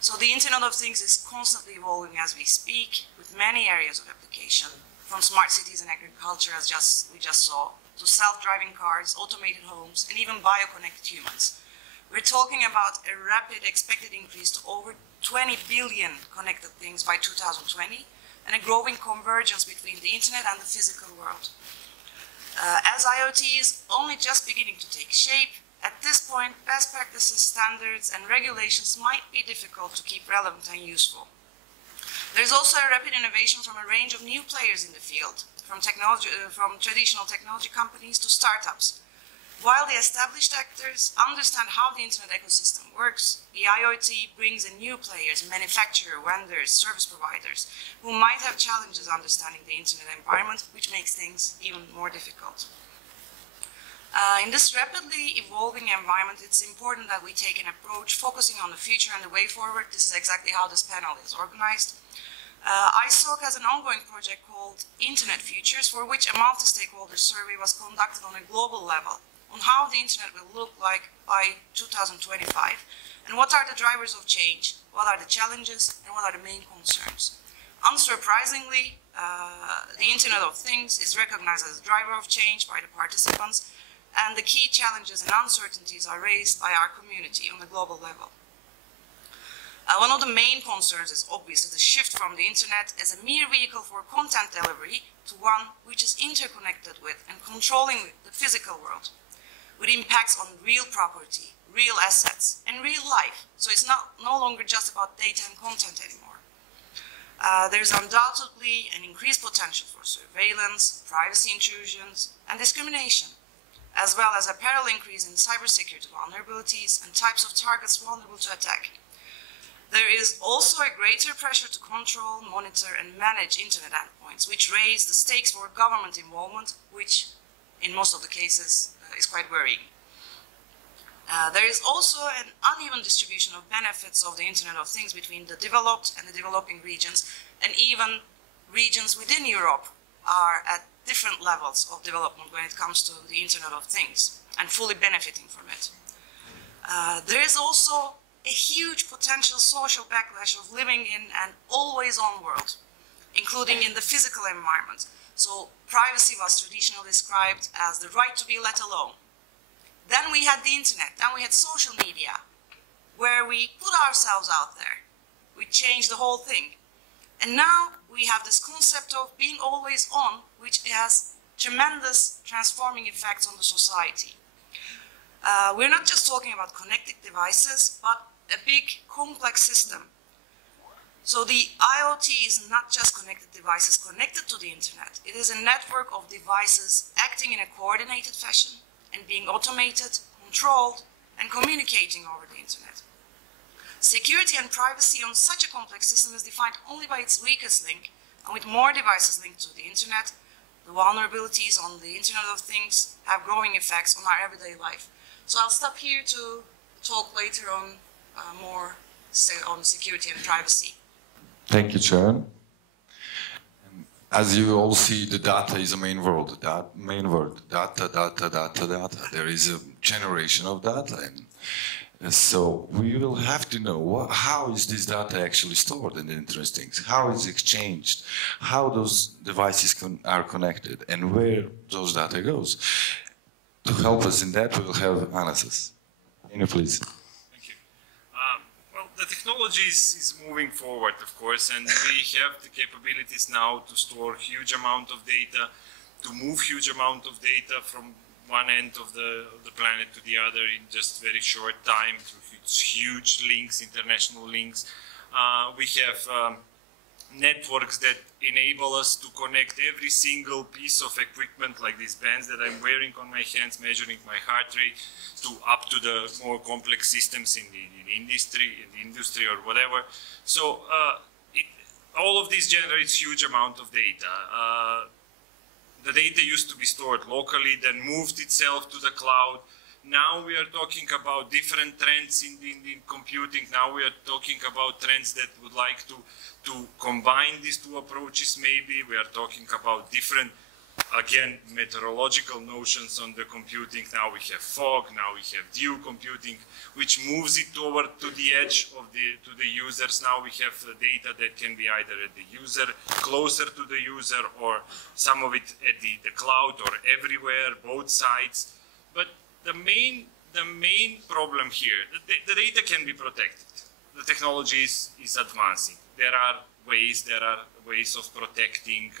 So the Internet of Things is constantly evolving as we speak, with many areas of application, from smart cities and agriculture, as we just saw, to self-driving cars, automated homes, and even bio-connected humans. We're talking about a rapid expected increase to over 20 billion connected things by 2020, and a growing convergence between the internet and the physical world. As IoT is only just beginning to take shape, at this point, best practices, standards, and regulations might be difficult to keep relevant and useful. There is also a rapid innovation from a range of new players in the field, from traditional technology companies to startups. While the established actors understand how the internet ecosystem works, the IoT brings in new players, manufacturers, vendors, service providers, who might have challenges understanding the internet environment, which makes things even more difficult. In this rapidly evolving environment, it's important that we take an approach focusing on the future and the way forward. This is exactly how this panel is organized. ISOC has an ongoing project called Internet Futures, for which a multi-stakeholder survey was conducted on a global level on how the internet will look like by 2025, and what are the drivers of change, what are the challenges, and what are the main concerns. Unsurprisingly, the Internet of Things is recognized as a driver of change by the participants, and the key challenges and uncertainties are raised by our community on a global level. One of the main concerns is obviously the shift from the internet as a mere vehicle for content delivery to one which is interconnected with and controlling the physical world, with impacts on real property, real assets, and real life. So it's no longer just about data and content anymore. There's undoubtedly an increased potential for surveillance, privacy intrusions, and discrimination, as well as a parallel increase in cybersecurity vulnerabilities and types of targets vulnerable to attack. There is also a greater pressure to control, monitor, and manage internet endpoints, which raise the stakes for government involvement, which in most of the cases is quite worrying. There is also an uneven distribution of benefits of the Internet of Things between the developed and the developing regions, and even regions within Europe are at different levels of development when it comes to the Internet of Things and fully benefiting from it. There is also a huge potential social backlash of living in an always-on world, including in the physical environment. So privacy was traditionally described as the right to be let alone. Then we had the internet, then we had social media, where we put ourselves out there. We changed the whole thing. And now we have this concept of being always on, which has tremendous transforming effects on the society. We're not just talking about connected devices, but a big complex system. So the IoT is not just connected devices connected to the internet. It is a network of devices acting in a coordinated fashion and being automated, controlled, and communicating over the internet. Security and privacy on such a complex system is defined only by its weakest link, and with more devices linked to the internet, the vulnerabilities on the Internet of Things have growing effects on our everyday life. So I'll stop here to talk later on more on security and privacy. Thank you, Sharon. As you all see, the data is the main word. Data, data, data, data. There is a generation of data. And so we will have to know how is this data actually stored in the Internet of Things? How is it exchanged? How those devices are connected? And where those data goes? To help us in that, we will have analysis. Ina, please. Thank you. Well, the technology is moving forward, of course, and we have the capabilities now to store huge amount of data, to move huge amount of data from one end of the planet to the other in just very short time through huge links, international links. We have networks that enable us to connect every single piece of equipment, like these bands that I'm wearing on my hands, measuring my heart rate, to up to the more complex systems in the industry or whatever. So all of this generates huge amount of data. The data used to be stored locally, then moved itself to the cloud. Now we are talking about different trends in computing. Now we are talking about trends that would like to combine these two approaches maybe. We are talking about different again, meteorological notions on the computing. Now we have fog, now we have dew computing, which moves it over to the edge of to the users. Now we have data that can be either at the user, closer to the user, or some of it at the cloud, or everywhere, both sides. But the main problem here, the data can be protected. The technology is advancing. There are ways of protecting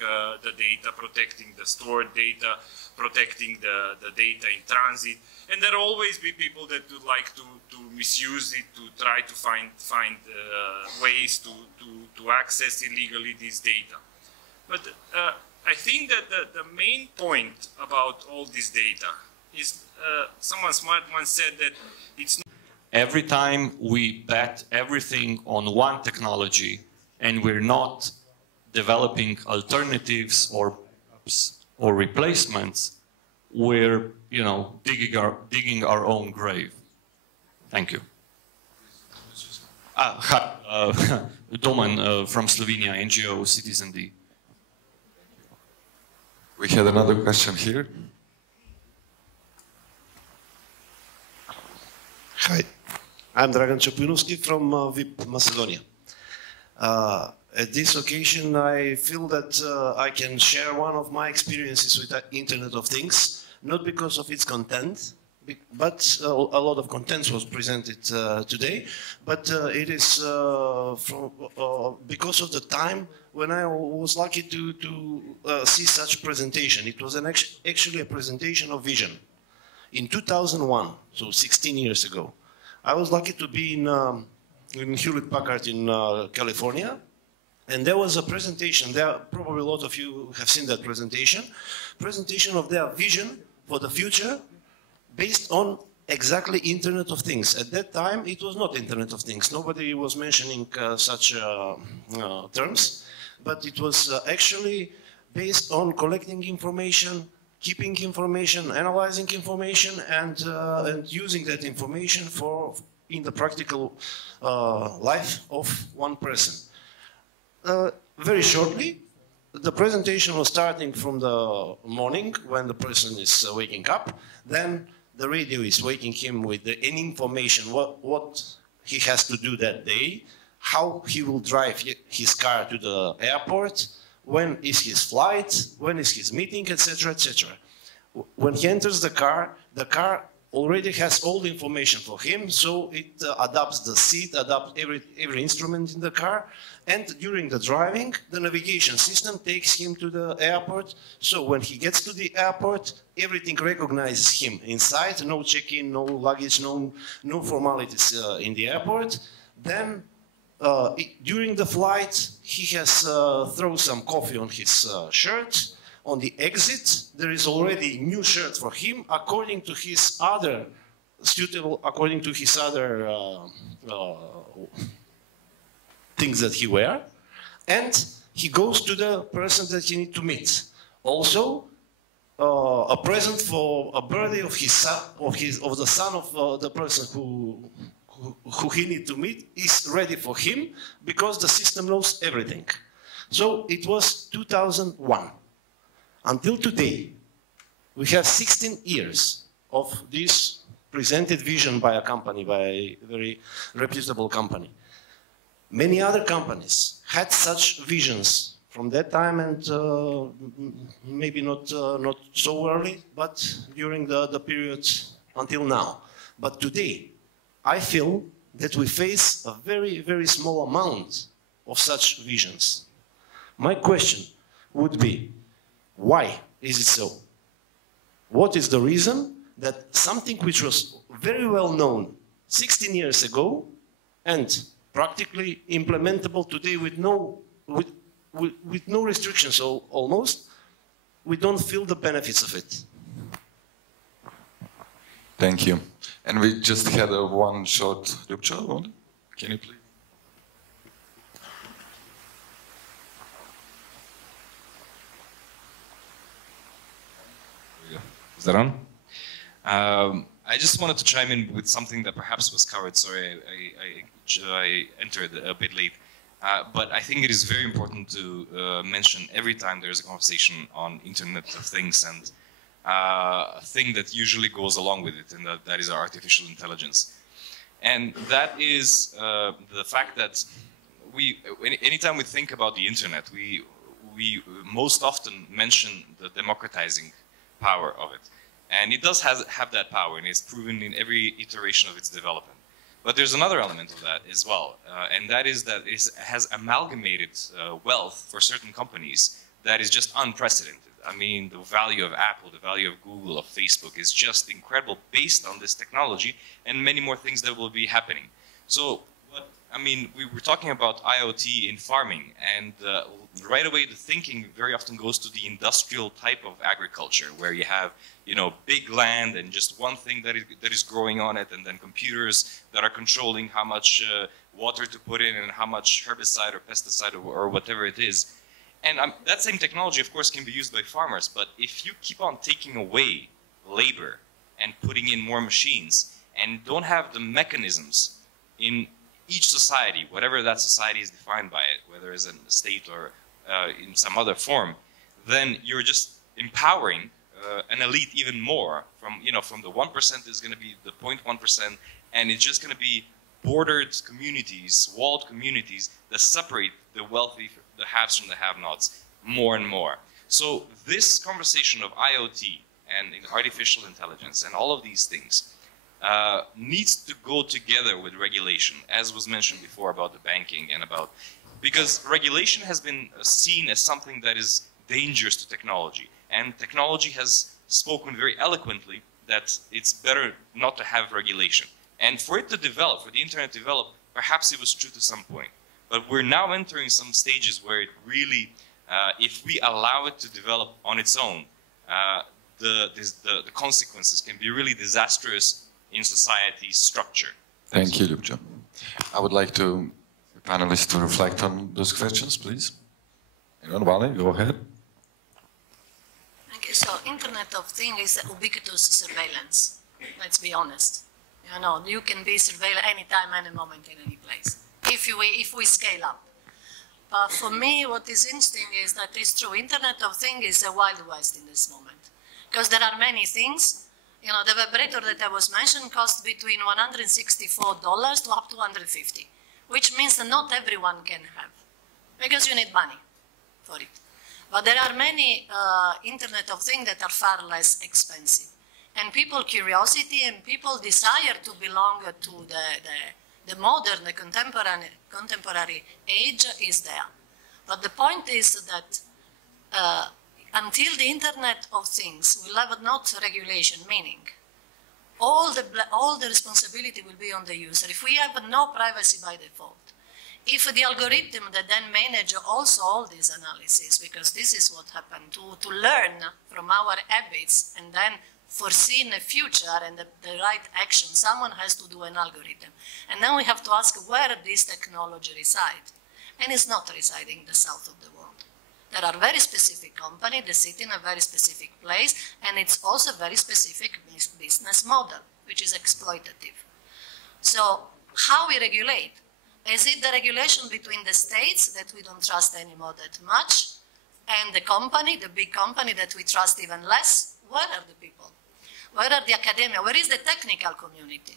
the data, protecting the stored data, protecting the data in transit. And there will always be people that would like to misuse it, to try to find ways to access illegally this data. But I think that the main point about all this data is, someone smart once said that it's not. Every time we bet everything on one technology and we're not developing alternatives or replacements, we're, you know, digging our own grave. Thank you. Doman from Slovenia, NGO Citizen D. We had another question here. Hi, I'm Dragan Čepinovski from VIP Macedonia. At this occasion, I feel that I can share one of my experiences with the Internet of Things, not because of its content, but a lot of content was presented today, but it is because of the time when I was lucky to see such presentation. It was actually a presentation of vision. In 2001, so 16 years ago, I was lucky to be in Hewlett-Packard in California, and there was a presentation there. Probably a lot of you have seen that presentation of their vision for the future based on exactly Internet of Things. At that time, it was not Internet of Things. Nobody was mentioning such terms, but it was actually based on collecting information, keeping information, analyzing information, and using that information in the practical life of one person. Very shortly, the presentation was starting from the morning when the person is waking up. Then the radio is waking him with any information, what he has to do that day, how he will drive his car to the airport, when is his flight, when is his meeting, etc., etc. When he enters the car already has all the information for him, so it adapts the seat, adapts every instrument in the car, and during the driving, the navigation system takes him to the airport, so when he gets to the airport, everything recognizes him inside, no check-in, no luggage, no formalities in the airport. Then during the flight, he has thrown some coffee on his shirt. On the exit, there is already a new shirt for him, according to his other things that he wear, and he goes to the person that he needs to meet. Also, a present for a birthday of his son, of the son of the person who he needs to meet is ready for him, because the system knows everything. So it was 2001. Until today, we have 16 years of this presented vision by a company, by a very reputable company. Many other companies had such visions from that time, and maybe not so early, but during the period until now. But today, I feel that we face a very, very small amount of such visions. My question would be, why is it so? What is the reason that something which was very well known 16 years ago and practically implementable today with no restrictions, so almost, we don't feel the benefits of it? Thank you. And we just had a one short, Ljubča, can you please? Is that on? I just wanted to chime in with something that perhaps was covered. Sorry, I entered a bit late. But I think it is very important to mention every time there's a conversation on Internet of Things, and a thing that usually goes along with it, and that is artificial intelligence. And that is the fact that anytime we think about the Internet, we most often mention the democratizing power of it. And it does have that power, and it's proven in every iteration of its development. But there's another element of that as well, and that is that it has amalgamated wealth for certain companies that is just unprecedented. I mean, the value of Apple, the value of Google, of Facebook is just incredible based on this technology and many more things that will be happening. So, I mean, we were talking about IoT in farming, and right away the thinking very often goes to the industrial type of agriculture, where you have, you know, big land and just one thing that is growing on it, and then computers that are controlling how much water to put in and how much herbicide or pesticide or whatever it is. And that same technology, of course, can be used by farmers, but if you keep on taking away labor and putting in more machines and don't have the mechanisms in each society, whatever that society is defined by it, whether it's in a state or in some other form, then you're just empowering an elite even more. From the 1% is going to be the 0.1%, and it's just going to be bordered communities, walled communities that separate the wealthy, the haves from the have-nots, more and more. So this conversation of IoT and artificial intelligence and all of these things needs to go together with regulation, as was mentioned before about the banking and about, because regulation has been seen as something that is dangerous to technology, and technology has spoken very eloquently that it's better not to have regulation. And for it to develop, for the internet to develop, perhaps it was true to some point. But we're now entering some stages where it really, if we allow it to develop on its own, the consequences can be really disastrous in society's structure. Thank you, Ljubča. I would like the panelists to reflect on those questions, please. Vale, go ahead. Okay, so Internet of Things is ubiquitous surveillance. Let's be honest. You know, you can be surveilled anytime, any moment, in any place, if we scale up. But for me, what is interesting is that it's true. Internet of Things is a wild west in this moment, because there are many things. You know, the vibrator that I was mentioned costs between $164 to up to $150, which means that not everyone can have, because you need money for it. But there are many Internet of Things that are far less expensive. And people curiosity and people desire to belong to the modern, the contemporary age is there. But the point is that until the Internet of Things will have not regulation, meaning all the responsibility will be on the user. If we have no privacy by default, if the algorithm that then manage also all these analyses, because this is what happened, to learn from our habits and then foresee in the future and the right action, someone has to do an algorithm. And then we have to ask where this technology resides. And it's not residing in the south of the world. There are very specific companies that sit in a very specific place, and it's also a very specific business model, which is exploitative. So how we regulate? Is it the regulation between the states that we don't trust anymore that much, and the company, the big company that we trust even less? Where are the people? Where are the academia? Where is the technical community?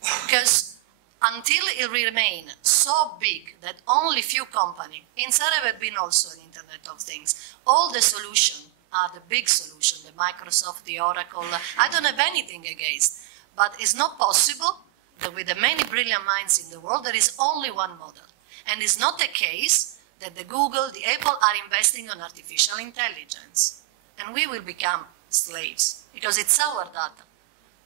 Because until it remain so big that only few companies, inside have been also an Internet of Things, all the solutions are the big solution, the Microsoft, the Oracle. I don't have anything against, but it's not possible that with the many brilliant minds in the world, there is only one model. And it's not the case that the Google, the Apple are investing on artificial intelligence. And we will become slaves, because it's our data.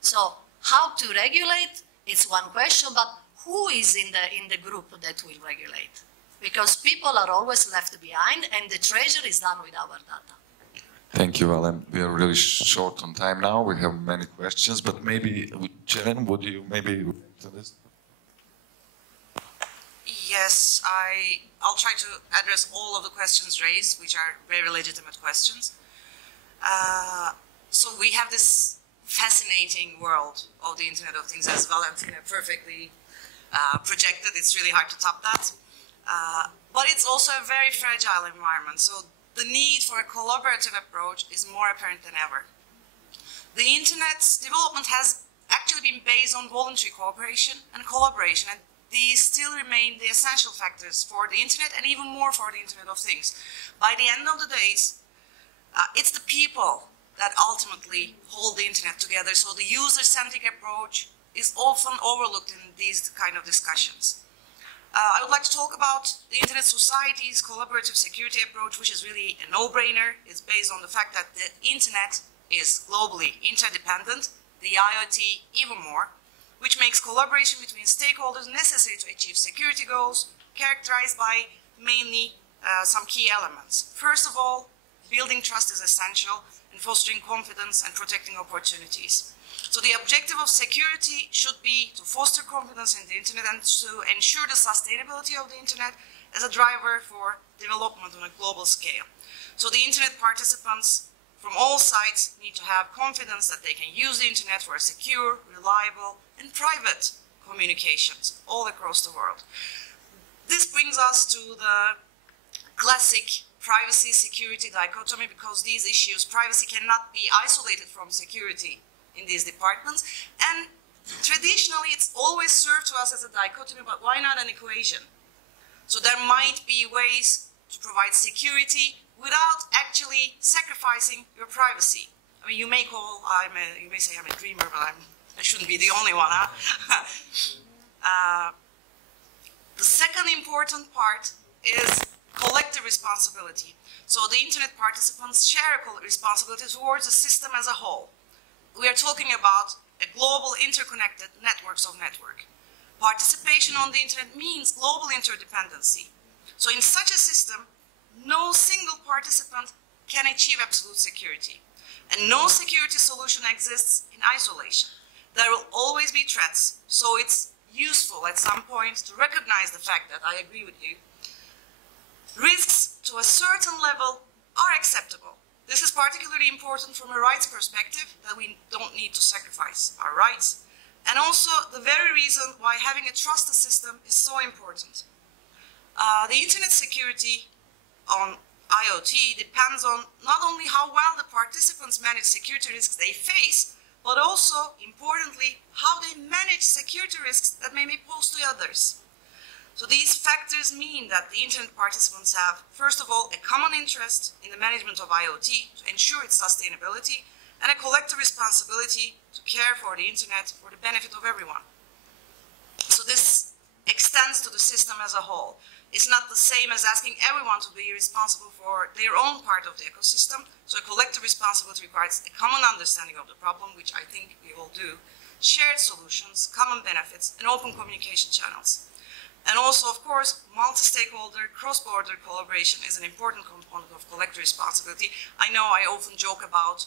So how to regulate, it's one question, but who is in the group that will regulate? Because people are always left behind, and the treasure is done with our data. Thank you, Alan. We are really short on time now. We have many questions, but maybe, Jelen, would you maybe to this? Yes, I'll try to address all of the questions raised, which are very legitimate questions. So we have this fascinating world of the Internet of Things, as Valentina perfectly projected. It's really hard to top that. But it's also a very fragile environment, so the need for a collaborative approach is more apparent than ever. The Internet's development has actually been based on voluntary cooperation and collaboration, and these still remain the essential factors for the Internet and even more for the Internet of Things. By the end of the day, it's the people that ultimately hold the Internet together, so the user-centric approach is often overlooked in these kind of discussions. I would like to talk about the Internet Society's collaborative security approach, which is really a no-brainer. It's based on the fact that the Internet is globally interdependent, the IoT even more, which makes collaboration between stakeholders necessary to achieve security goals, characterized by mainly some key elements. First of all, building trust is essential in fostering confidence and protecting opportunities. So the objective of security should be to foster confidence in the Internet and to ensure the sustainability of the Internet as a driver for development on a global scale. So the Internet participants from all sides need to have confidence that they can use the Internet for secure, reliable, and private communications all across the world. This brings us to the classic privacy-security dichotomy, because these issues, privacy cannot be isolated from security in these departments, and traditionally it's always served to us as a dichotomy, but why not an equation? So there might be ways to provide security without actually sacrificing your privacy. I mean, you may call, you may say I'm a dreamer, but I shouldn't be the only one, huh? The second important part is collective responsibility. So the Internet participants share a responsibility towards the system as a whole. We are talking about a global interconnected networks of network. Participation on the Internet means global interdependency. So in such a system, no single participant can achieve absolute security. And no security solution exists in isolation. There will always be threats, so it's useful at some point to recognize the fact that I agree with you. Risks to a certain level are acceptable. This is particularly important from a rights perspective, that we don't need to sacrifice our rights, and also the very reason why having a trusted system is so important. The Internet security on IoT depends on not only how well the participants manage security risks they face, but also, importantly, how they manage security risks that may be posed to others. So these factors mean that the Internet participants have, first of all, a common interest in the management of IoT to ensure its sustainability, and a collective responsibility to care for the Internet for the benefit of everyone. So this extends to the system as a whole. It's not the same as asking everyone to be responsible for their own part of the ecosystem. So a collective responsibility requires a common understanding of the problem, which I think we all do, shared solutions, common benefits, and open communication channels. And also, of course, multi-stakeholder, cross-border collaboration is an important component of collective responsibility. I know I often joke about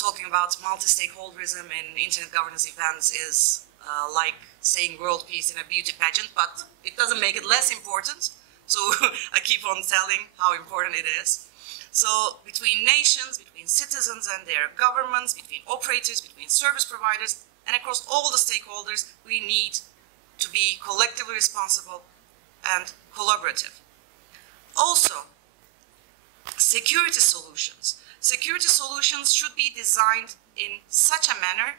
talking about multi-stakeholderism in Internet governance events is like saying world peace in a beauty pageant, but it doesn't make it less important. So I keep on telling how important it is. So between nations, between citizens and their governments, between operators, between service providers, and across all the stakeholders, we need to be collectively responsible and collaborative. Also, security solutions. Security solutions should be designed in such a manner,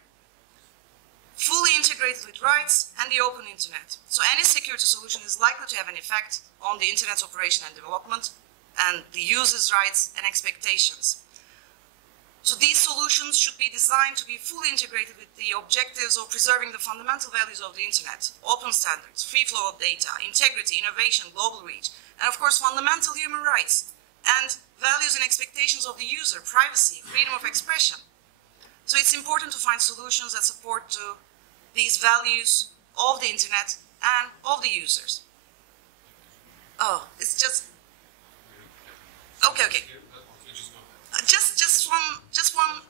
fully integrated with rights and the open Internet. So any security solution is likely to have an effect on the Internet's operation and development, and the user's rights and expectations. So these solutions should be designed to be fully integrated with the objectives of preserving the fundamental values of the Internet: open standards, free flow of data, integrity, innovation, global reach, and of course fundamental human rights, and values and expectations of the user: privacy, freedom of expression. So it's important to find solutions that support these values of the Internet and of the users. Oh, it's just... Okay. Just one.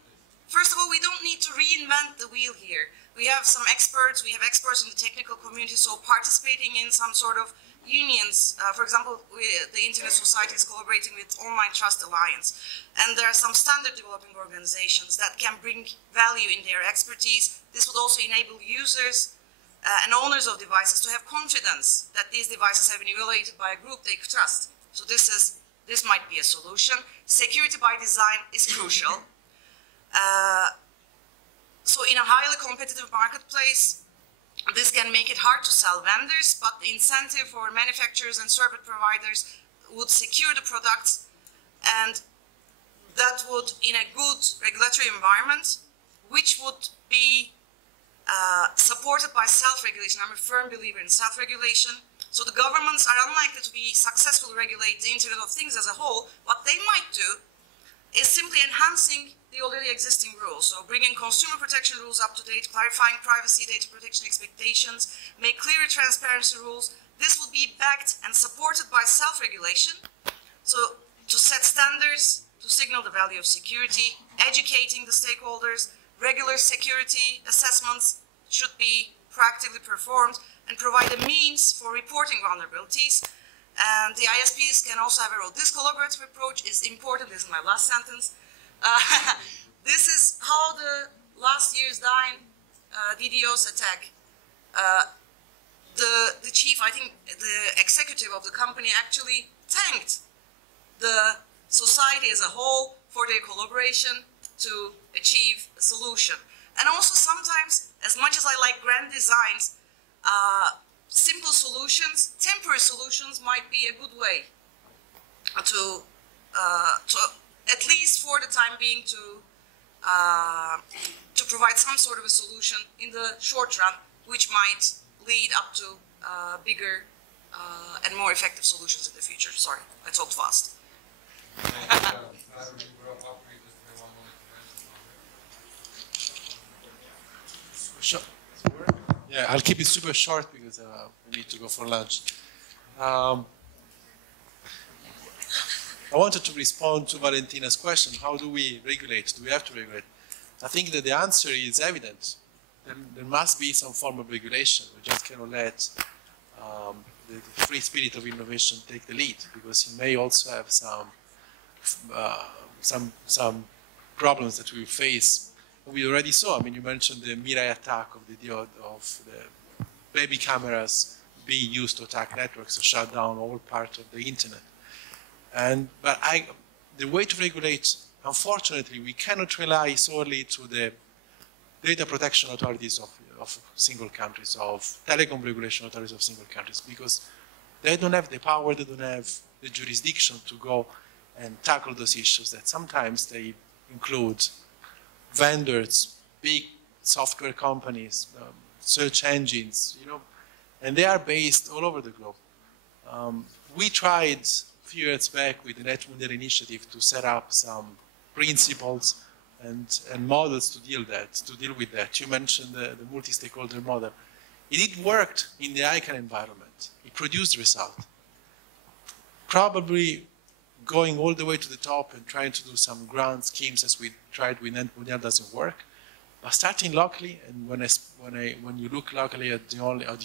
First of all, we don't need to reinvent the wheel here. We have some experts. We have experts in the technical community. So participating in some sort of unions, for example, the Internet Society is collaborating with Online Trust Alliance, and there are some standard developing organizations that can bring value in their expertise. This would also enable users and owners of devices to have confidence that these devices have been evaluated by a group they trust. So this might be a solution. Security by design is crucial. So in a highly competitive marketplace, this can make it hard to sell vendors, but the incentive for manufacturers and service providers would secure the products, and that would, in a good regulatory environment, which would be supported by self-regulation. I'm a firm believer in self-regulation. So the governments are unlikely to be successful to regulate the Internet of Things as a whole. What they might do is simply enhancing the already existing rules. So bringing consumer protection rules up to date, clarifying privacy data protection expectations, make clearer transparency rules. This will be backed and supported by self-regulation. So to set standards, to signal the value of security, educating the stakeholders, regular security assessments should be proactively performed and provide a means for reporting vulnerabilities. And the ISPs can also have a role. This collaborative approach is important. This is my last sentence. This is how the last year's DDoS attack, the chief, I think the executive of the company actually thanked the society as a whole for their collaboration to achieve a solution. And also sometimes, as much as I like grand designs, simple solutions, temporary solutions might be a good way to at least for the time being, to provide some sort of a solution in the short run, which might lead up to bigger and more effective solutions in the future. Sorry, I talked fast. Sure. Yeah, I'll keep it super short because we need to go for lunch. I wanted to respond to Valentina's question. How do we regulate? Do we have to regulate? I think that the answer is evident. There must be some form of regulation. We just cannot let the free spirit of innovation take the lead, because you may also have some problems that we face. We already saw. I mean, you mentioned the Mirai attack of the baby cameras being used to attack networks to shut down all parts of the internet. But the way to regulate, unfortunately, we cannot rely solely to the data protection authorities of single countries, of telecom regulation authorities of single countries, because they don't have the power, they don't have the jurisdiction to go and tackle those issues that sometimes they include vendors, big software companies, search engines, and they are based all over the globe. We tried a few years back with the Net Mundial initiative to set up some principles and models to deal with that. You mentioned the multi-stakeholder model. It worked in the ICANN environment. It produced result. Probably going all the way to the top and trying to do some grand schemes as we tried with Net Mundial doesn't work. But starting locally, and when you look locally at the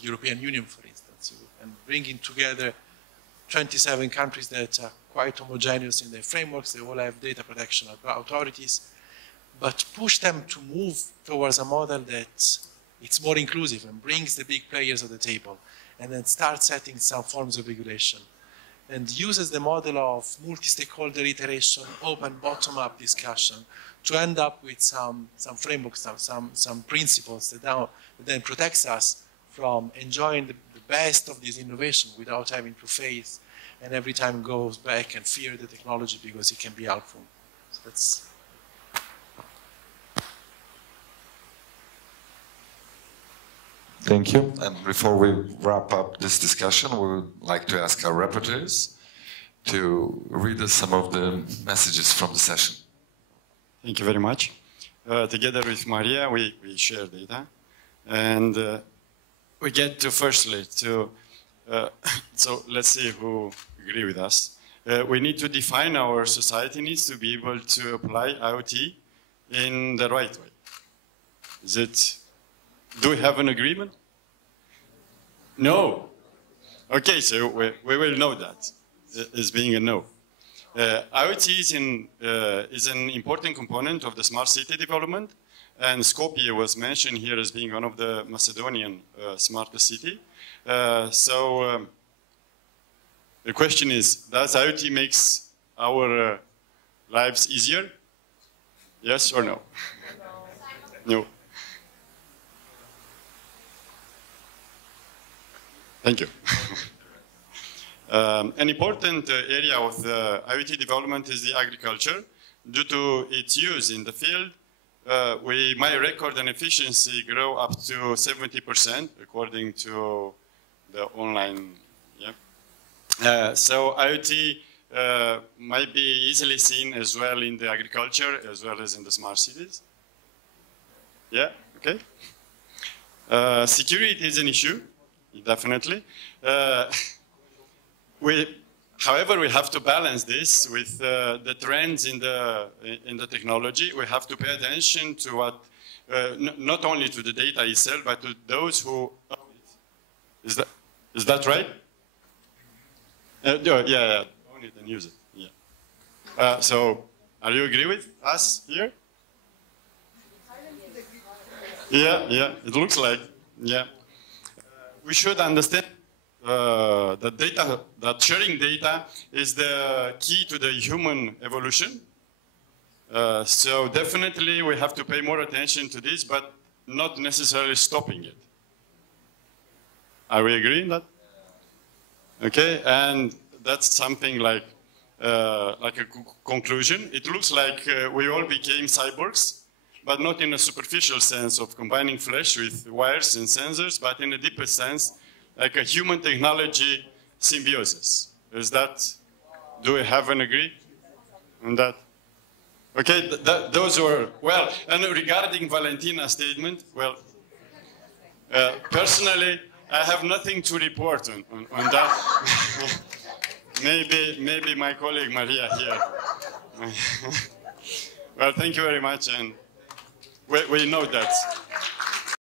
European Union, for instance, and bringing together 27 countries that are quite homogeneous in their frameworks, they all have data protection authorities, but push them to move towards a model that it's more inclusive and brings the big players at the table, and then start setting some forms of regulation, and uses the model of multi-stakeholder iteration, open bottom-up discussion, to end up with some frameworks, some principles that then protects us from enjoying the best of this innovation without having to face and every time goes back and fear the technology because it can be harmful. So that's. Thank you. And before we wrap up this discussion, we would like to ask our rapporteurs to read us some of the messages from the session. Thank you very much. Together with Maria, we share data. And we get to, firstly, so let's see who agree with us. We need to define our society needs to be able to apply IoT in the right way. Do we have an agreement? No. Okay, so we will know that as being a no. IoT is an important component of the smart city development, And Skopje was mentioned here as being one of the Macedonian smartest city. The question is, does IoT makes our lives easier? Yes or no? No. Thank you. An important area of the IoT development is the agriculture. Due to its use in the field, we might record an efficiency grow up to 70% according to the online. Yeah. So IoT might be easily seen as well in the agriculture as well as in the smart cities. Yeah, okay. Security is an issue, definitely. However, we have to balance this with the trends in the technology. We have to pay attention to what, not only to the data itself, but to those who own it. Is that right? Yeah, own it and use it. Yeah. So, are you agree with us here? Yeah, it looks like, yeah. We should understand that sharing data is the key to the human evolution. So definitely we have to pay more attention to this, but not necessarily stopping it. Are we agreeing that? Okay, and that's something like a conclusion. It looks like we all became cyborgs, but not in a superficial sense of combining flesh with wires and sensors, but in a deeper sense, like a human technology symbiosis. Is that, do we have an agree on that? Okay, those were, well, and regarding Valentina's statement, well, personally, I have nothing to report on that. maybe my colleague Maria here. Well, thank you very much, and we know that.